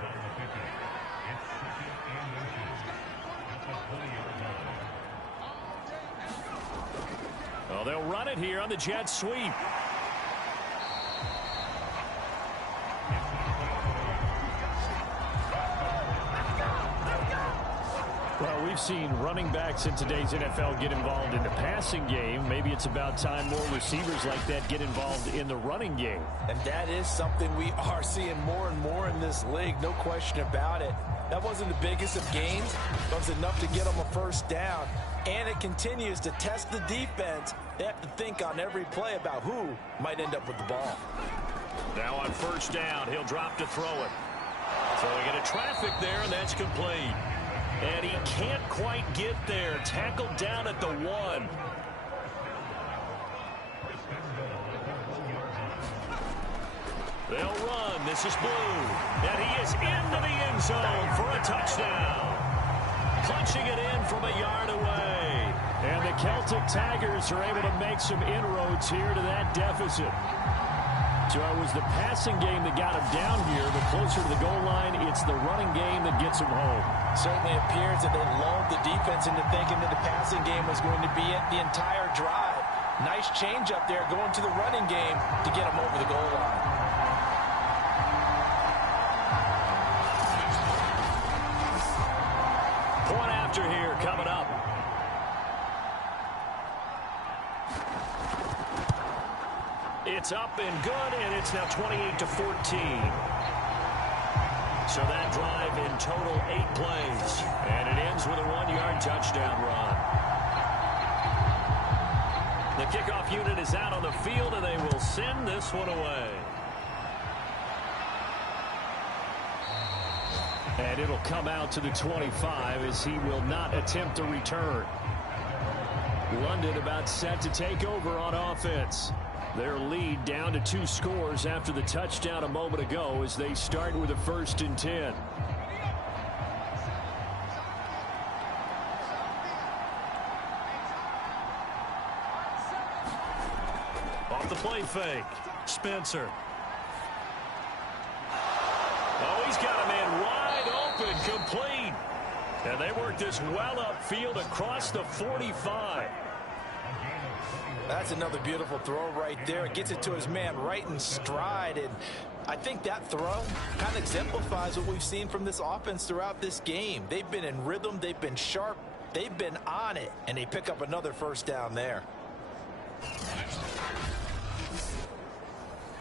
Well, they'll run it here on the jet sweep. Well, we've seen running backs in today's NFL get involved in the passing game. Maybe it's about time more receivers like that get involved in the running game. And that is something we are seeing more and more in this league, no question about it. That wasn't the biggest of gains, but it was enough to get them a first down. And it continues to test the defense. They have to think on every play about who might end up with the ball. Now on 1st down, he'll drop to throw it. Throwing into traffic there, and that's complete. And he can't quite get there. Tackled down at the 1. They'll run. This is Blue. And he is into the end zone for a touchdown. Punching it in from a yard away. And the Celtic Tigers are able to make some inroads here to that deficit. So it was the passing game that got him down here, but closer to the goal line, it's the running game that gets him home. Certainly appears that they lulled the defense into thinking that the passing game was going to be it the entire drive. Nice change up there going to the running game to get him over the goal line. Point after here coming up. It's up and good, and it's now 28-14. So that drive in total 8 plays. And it ends with a 1-yard touchdown run. The kickoff unit is out on the field, and they will send this one away. And it'll come out to the 25 as he will not attempt a return. London about set to take over on offense. Their lead down to 2 scores after the touchdown a moment ago as they start with a 1st and 10. Off the play fake. Spencer. Oh, he's got a man wide open, complete. And they work this well upfield across the 45. That's another beautiful throw right there. It gets it to his man right in stride. And I think that throw kind of exemplifies what we've seen from this offense throughout this game. They've been in rhythm. They've been sharp. They've been on it. And they pick up another first down there.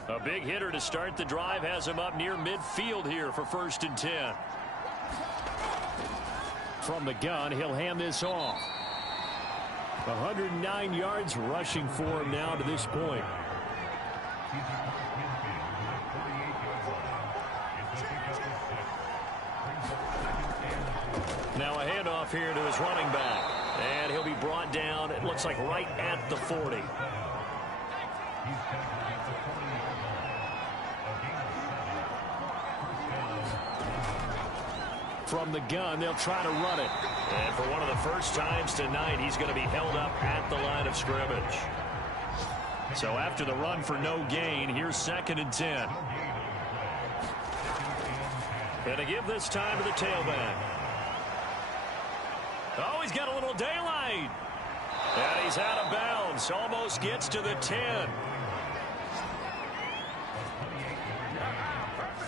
A big hitter to start the drive has him up near midfield here for 1st and 10. From the gun, he'll hand this off. 109 yards rushing for him now to this point. Now a handoff here to his running back. And he'll be brought down, it looks like right at the 40. From the gun, they'll try to run it. And for one of the first times tonight, he's going to be held up at the line of scrimmage. So after the run for no gain, here's 2nd and 10. And to give this time to the tailback. Oh, he's got a little daylight. And he's out of bounds. Almost gets to the 10.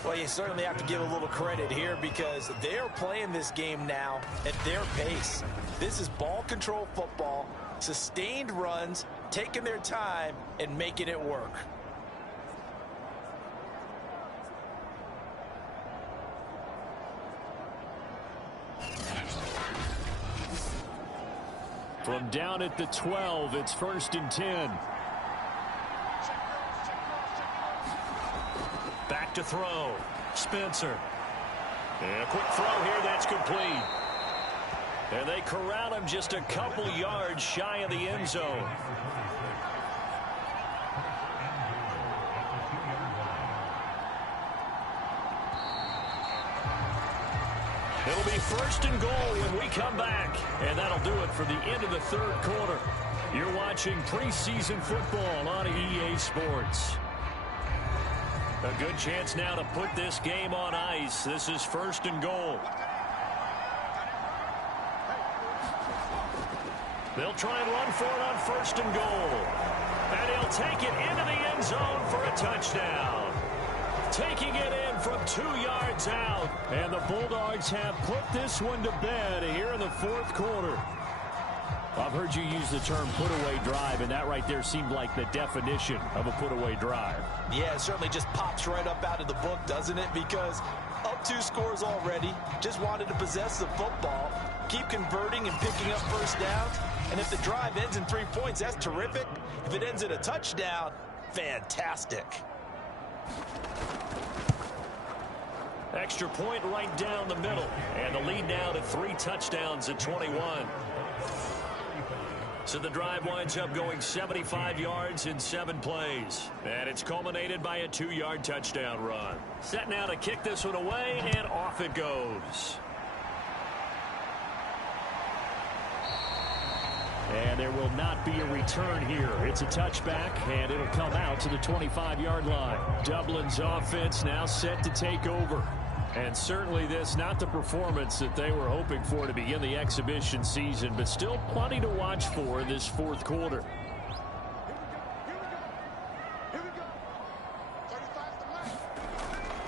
Well, you certainly have to give a little credit here because they're playing this game now at their pace. This is ball control football, sustained runs, taking their time and making it work. From down at the 12, it's 1st and 10. Back to throw. Spencer. And a quick throw here. That's complete. And they corral him just a couple yards shy of the end zone. It'll be 1st and goal when we come back. And that'll do it for the end of the 3rd quarter. You're watching preseason football on EA Sports. A good chance now to put this game on ice. This is 1st and goal. They'll try and run for it on 1st and goal. And he'll take it into the end zone for a touchdown. Taking it in from 2 yards out. And the Bulldogs have put this one to bed here in the 4th quarter. I've heard you use the term put-away drive, and that right there seemed like the definition of a put-away drive. Yeah, it certainly just pops right up out of the book, doesn't it? Because up 2 scores already, just wanted to possess the football, keep converting and picking up first downs. And if the drive ends in 3 points, that's terrific. If it ends in a touchdown, fantastic. Extra point right down the middle. And the lead now to 3 touchdowns at 21. So the drive winds up going 75 yards in 7 plays. And it's culminated by a 2-yard touchdown run. Set now to kick this one away, and off it goes. And there will not be a return here. It's a touchback, and it'll come out to the 25-yard line. Dublin's offense now set to take over. And certainly this, not the performance that they were hoping for to begin the exhibition season, but still plenty to watch for in this 4th quarter.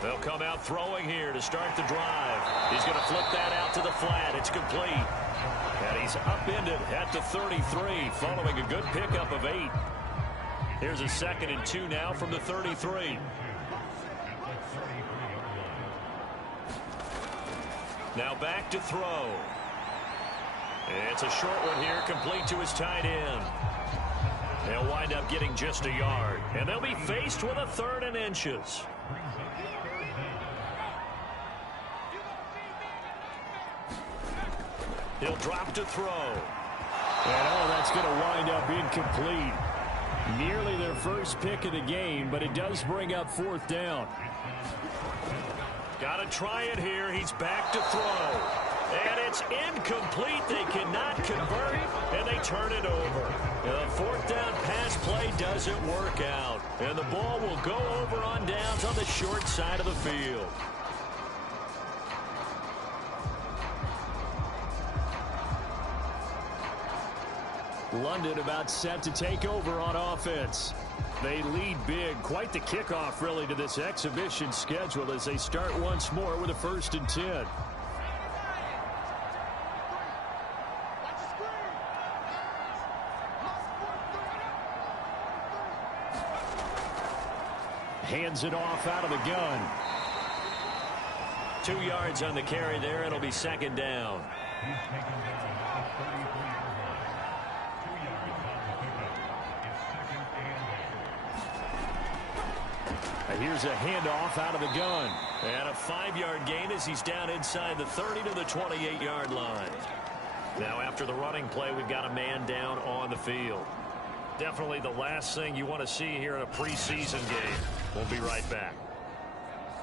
They'll come out throwing here to start the drive. He's going to flip that out to the flat. It's complete. And he's upended at the 33, following a good pickup of 8. Here's a 2nd and 2 now from the 33. Now back to throw. It's a short one here, complete to his tight end. They'll wind up getting just a yard. And they'll be faced with a 3rd and inches. He'll drop to throw. And that's going to wind up incomplete. Nearly their first pick of the game, but it does bring up 4th down. Got to try it here. He's back to throw. And it's incomplete. They cannot convert, and they turn it over. The 4th down pass play doesn't work out. And the ball will go over on downs on the short side of the field. London about set to take over on offense. They lead big. Quite the kickoff, really, to this exhibition schedule as they start once more with a 1st and 10. Hands it off out of the gun. 2 yards on the carry there. It'll be 2nd down. Here's a handoff out of the gun. And a 5-yard gain as he's down inside the 30 to the 28-yard line. Now after the running play, we've got a man down on the field. Definitely the last thing you want to see here in a preseason game. We'll be right back.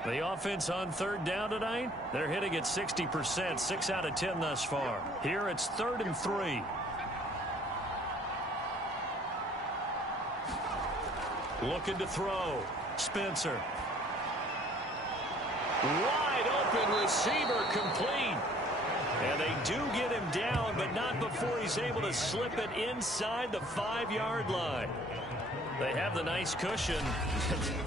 The offense on 3rd down tonight, they're hitting at 60%, 6 out of 10 thus far. Here it's 3rd and 3. Looking to throw. Spencer. Wide open receiver, complete. And they do get him down, but not before he's able to slip it inside the 5-yard line. They have the nice cushion.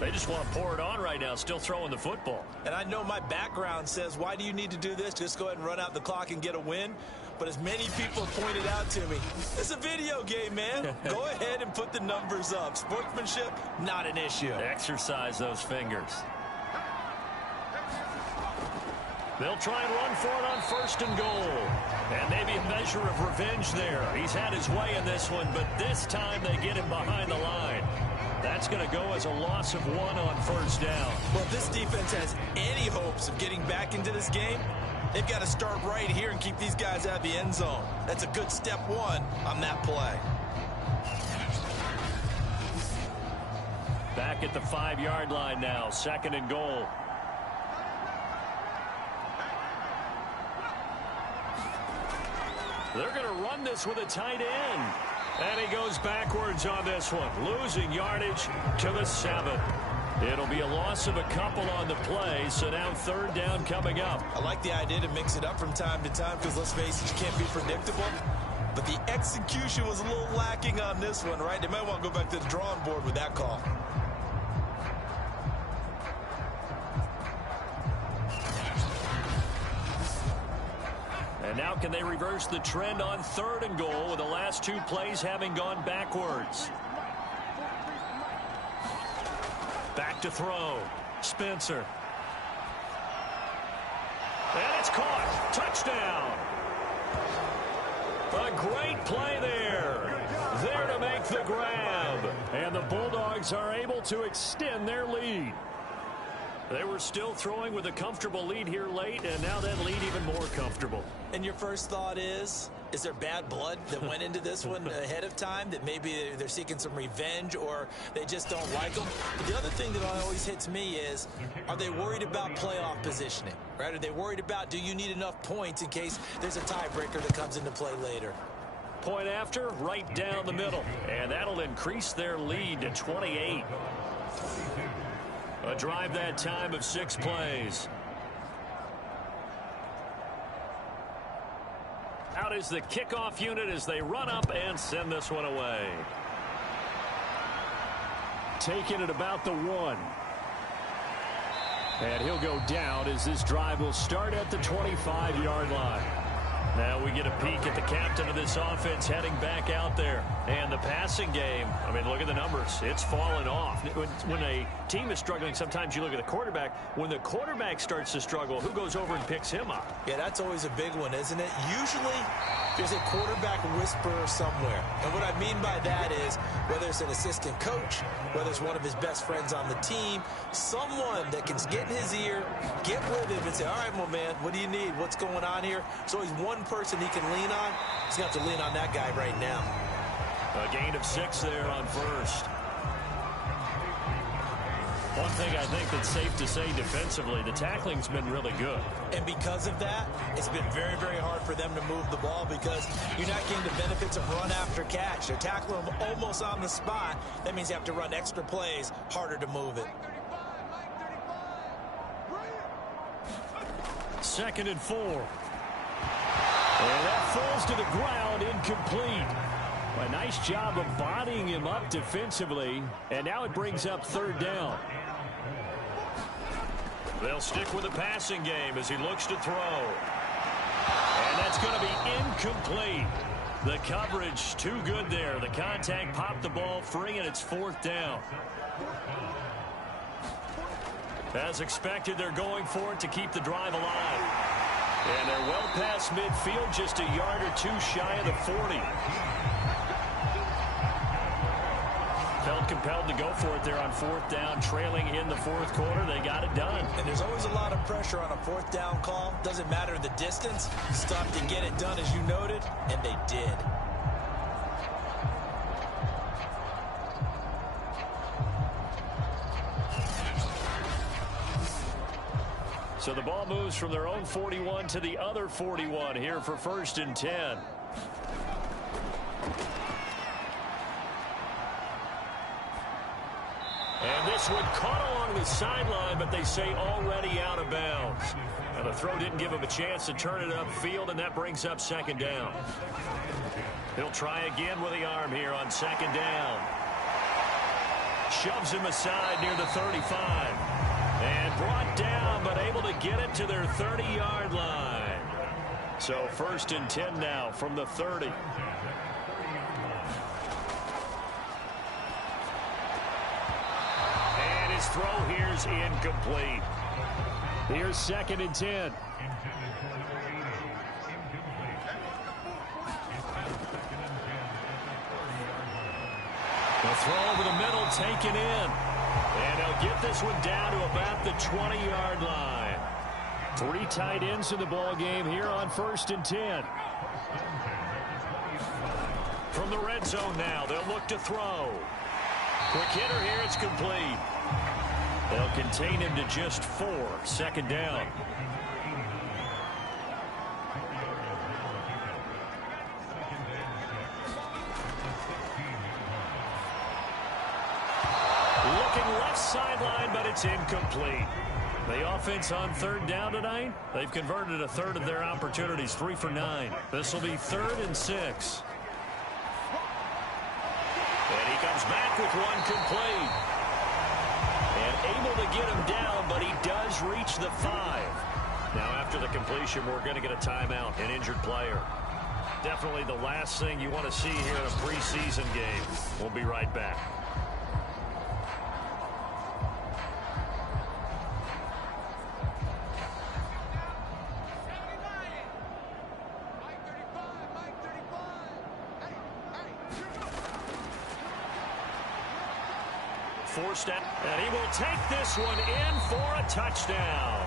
They just want to pour it on right now, still throwing the football. And I know my background says, why do you need to do this? Just go ahead and run out the clock and get a win. But as many people pointed out to me, it's a video game, man. Go ahead and put the numbers up. Sportsmanship, not an issue. Exercise those fingers. They'll try and run for it on 1st and goal. And maybe a measure of revenge there. He's had his way in this one, but this time they get him behind the line. That's going to go as a loss of 1 on 1st down. Well, if this defense has any hopes of getting back into this game, they've got to start right here and keep these guys out of the end zone. That's a good step 1 on that play. Back at the 5-yard line now, 2nd and goal. They're going to run this with a tight end. And he goes backwards on this one, losing yardage to the 7. It'll be a loss of a couple on the play, so now 3rd down coming up. I like the idea to mix it up from time to time because, let's face it, you can't be predictable. But the execution was a little lacking on this one, right? They might want to go back to the drawing board with that call. And now can they reverse the trend on 3rd and goal with the last 2 plays having gone backwards? Back to throw. Spencer. And it's caught. Touchdown. A great play there. There to make the grab. And the Bulldogs are able to extend their lead. They were still throwing with a comfortable lead here late, and now that lead even more comfortable. And your first thought is there bad blood that went into this one ahead of time, that maybe they're seeking some revenge or they just don't like them? But the other thing that always hits me is, are they worried about playoff positioning? Right? Are they worried about, do you need enough points in case there's a tiebreaker that comes into play later? Point after, right down the middle. And that'll increase their lead to 28. A drive that time of 6 plays. Out is the kickoff unit as they run up and send this one away. Taking it about the 1. And he'll go down as this drive will start at the 25-yard line. Now we get a peek at the captain of this offense heading back out there. And the passing game, I mean, look at the numbers. It's fallen off. When a team is struggling, sometimes you look at the quarterback. When the quarterback starts to struggle, who goes over and picks him up? Yeah, that's always a big one, isn't it? Usually there's a quarterback whisperer somewhere. And what I mean by that is, whether it's an assistant coach, whether it's one of his best friends on the team, someone that can get in his ear, get with him and say, all right, well, man, what do you need? What's going on here? So he's one person he can lean on. He's going to have to lean on that guy right now. A gain of 6 there on 1st. One thing I think that's safe to say defensively, the tackling's been really good. And because of that, it's been very, very hard for them to move the ball because you're not getting the benefits of run after catch. They're tackling them almost on the spot. That means you have to run extra plays, harder to move it. 2nd and 4. And that falls to the ground, incomplete. A nice job of bodying him up defensively. And now it brings up 3rd down. They'll stick with the passing game as he looks to throw. And that's going to be incomplete. The coverage too good there. The contact popped the ball free, and it's 4th down. As expected, they're going for it to keep the drive alive. And they're well past midfield, just a yard or 2 shy of the 40. Felt compelled to go for it there on 4th down, trailing in the 4th quarter. They got it done. And there's always a lot of pressure on a 4th down call. Doesn't matter the distance. Stop to get it done, as you noted, and they did. So the ball moves from their own 41 to the other 41 here for 1st and 10. And this one caught along the sideline, but they say already out of bounds. And the throw didn't give him a chance to turn it upfield, and that brings up 2nd down. He'll try again with the arm here on 2nd down. Shoves him aside near the 35. And brought down, but able to get it to their 30-yard line. So 1st and 10 now from the 30. And his throw here's incomplete. Here's 2nd and 10. The throw over the middle taken in. And they'll get this one down to about the 20-yard line. 3 tight ends in the ball game here on 1st and 10. From the red zone now, they'll look to throw. Quick hitter here, it's complete. They'll contain him to just 4. 2nd down. Looking left sideline, but it's incomplete. The offense on 3rd down tonight, they've converted a third of their opportunities, 3 for 9. This will be 3rd and 6. And he comes back with one complete. And able to get him down, but he does reach the 5. Now after the completion, we're going to get a timeout, an injured player. Definitely the last thing you want to see here in a preseason game. We'll be right back. Forced out, and he will take this one in for a touchdown.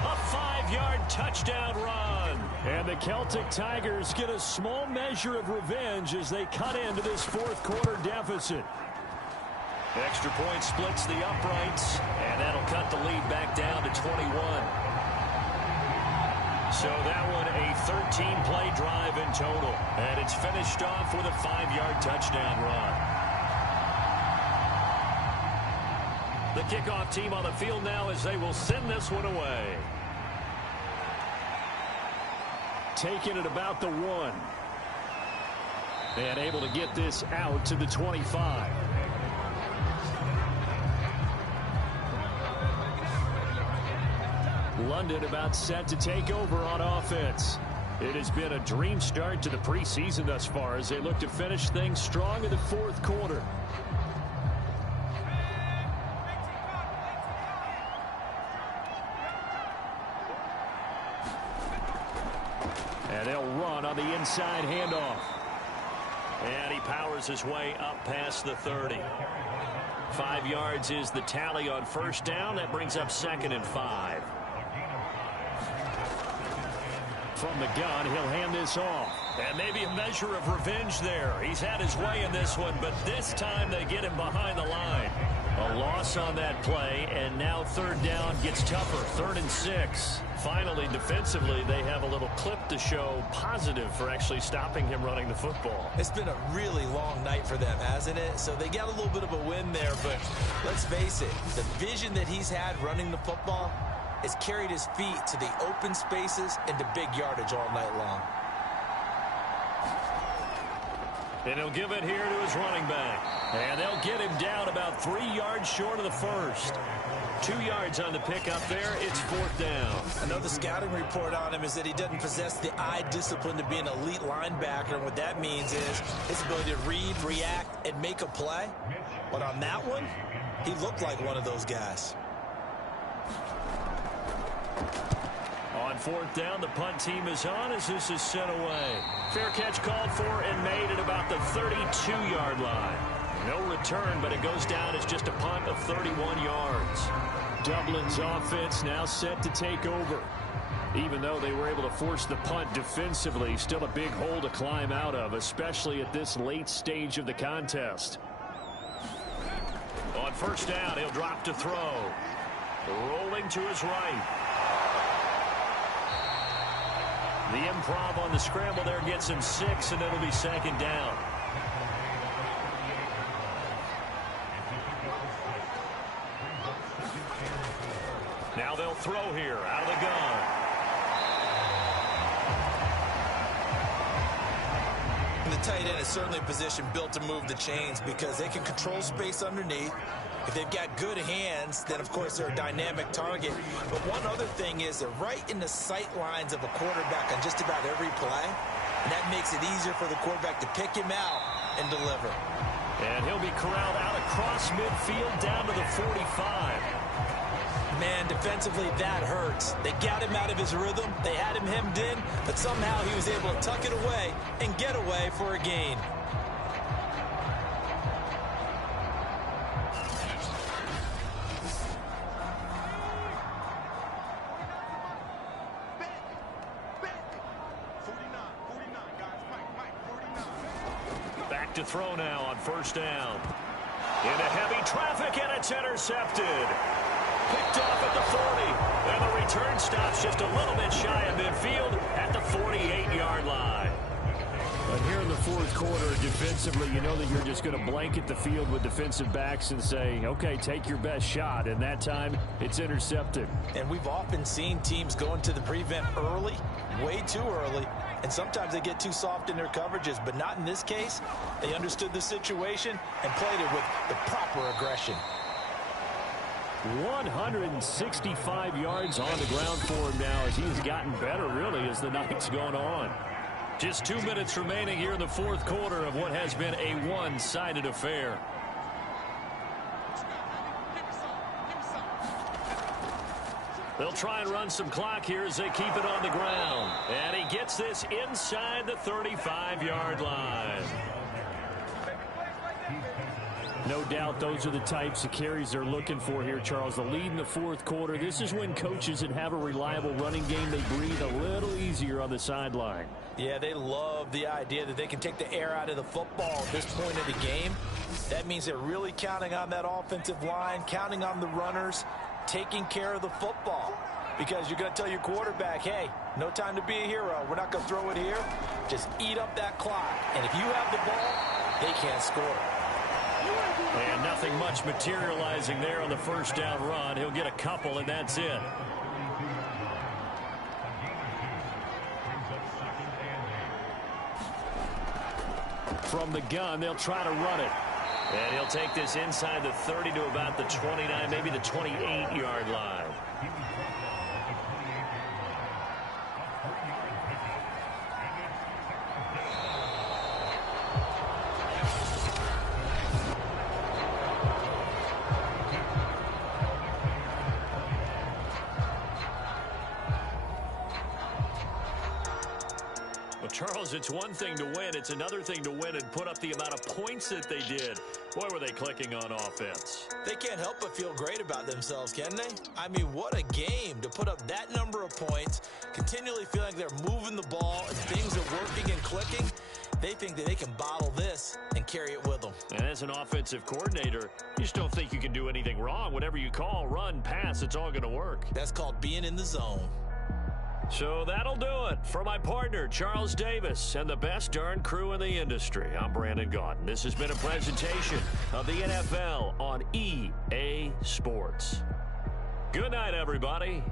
A 5-yard touchdown run. And the Celtic Tigers get a small measure of revenge as they cut into this 4th quarter deficit. Extra point splits the uprights, and that'll cut the lead back down to 21. So that one a 13-play drive in total, and it's finished off with a 5-yard touchdown run. The kickoff team on the field now as they will send this one away. Taking it about the 1. And able to get this out to the 25. London about set to take over on offense. It has been a dream start to the preseason thus far as they look to finish things strong in the 4th quarter. And they'll run on the inside handoff. And he powers his way up past the 30. 5 yards is the tally on 1st down. That brings up 2nd and 5. From the gun, he'll hand this off. And maybe a measure of revenge there. He's had his way in this one, but this time they get him behind the line. A loss on that play, and now 3rd down gets tougher. 3rd and 6. Finally, defensively, they have a little clip to show positive for actually stopping him running the football. It's been a really long night for them, hasn't it? So they got a little bit of a win there, but let's face it, the vision that he's had running the football has carried his feet to the open spaces and to big yardage all night long. And he'll give it here to his running back. And they'll get him down about 3 yards short of the first. 2 yards on the pickup there. It's 4th down. I know the scouting report on him is that he doesn't possess the eye discipline to be an elite linebacker. And what that means is his ability to read, react, and make a play. But on that one, he looked like one of those guys. On 4th down, the punt team is on as this is sent away. Fair catch called for and made at about the 32-yard line. No return, but it goes down as just a punt of 31 yards. Dublin's offense now set to take over. Even though they were able to force the punt defensively, still a big hole to climb out of, especially at this late stage of the contest. On 1st down, he'll drop to throw. Rolling to his right. The improv on the scramble there gets him 6, and it'll be 2nd down. Now they'll throw here out of the gun. The tight end is certainly a position built to move the chains because they can control space underneath. If they've got good hands, then, of course, they're a dynamic target. But one other thing is they're right in the sight lines of a quarterback on just about every play. And that makes it easier for the quarterback to pick him out and deliver. And he'll be corralled out across midfield down to the 45. Man, defensively, that hurts. They got him out of his rhythm. They had him hemmed in, but somehow he was able to tuck it away and get away for a gain. Back to throw now on first down. Into heavy traffic, and it's intercepted. Picked off at the 40, and the return stops just a little bit shy of midfield at the 48-yard line. But here in the fourth quarter, defensively, you know that you're just going to blanket the field with defensive backs and say, okay, take your best shot. And that time, it's intercepted. And we've often seen teams go into the prevent early, way too early, and sometimes they get too soft in their coverages, but not in this case. They understood the situation and played it with the proper aggression. 165 yards on the ground for him now as he's gotten better, really, as the night's going on. Just 2 minutes remaining here in the fourth quarter of what has been a one-sided affair. They'll try and run some clock here as they keep it on the ground. And he gets this inside the 35-yard line. No doubt those are the types of carries they're looking for here, Charles. The lead in the fourth quarter. This is when coaches that have a reliable running game, they breathe a little easier on the sideline. Yeah, they love the idea that they can take the air out of the football at this point of the game. That means they're really counting on that offensive line, counting on the runners, taking care of the football. Because you're going to tell your quarterback, hey, no time to be a hero. We're not going to throw it here. Just eat up that clock. And if you have the ball, they can't score. And nothing much materializing there on the first down run. He'll get a couple, and that's it. From the gun, they'll try to run it. And he'll take this inside the 30 to about the 29, maybe the 28-yard line. Charles, it's one thing to win. It's another thing to win and put up the amount of points that they did. Boy, were they clicking on offense. They can't help but feel great about themselves, can they? I mean, what a game to put up that number of points, continually feeling like they're moving the ball and things are working and clicking. They think that they can bottle this and carry it with them. And as an offensive coordinator, you just don't think you can do anything wrong. Whatever you call, run, pass, it's all going to work. That's called being in the zone. So that'll do it for my partner, Charles Davis, and the best darn crew in the industry. I'm Brandon Gaudin. This has been a presentation of the NFL on EA Sports. Good night, everybody.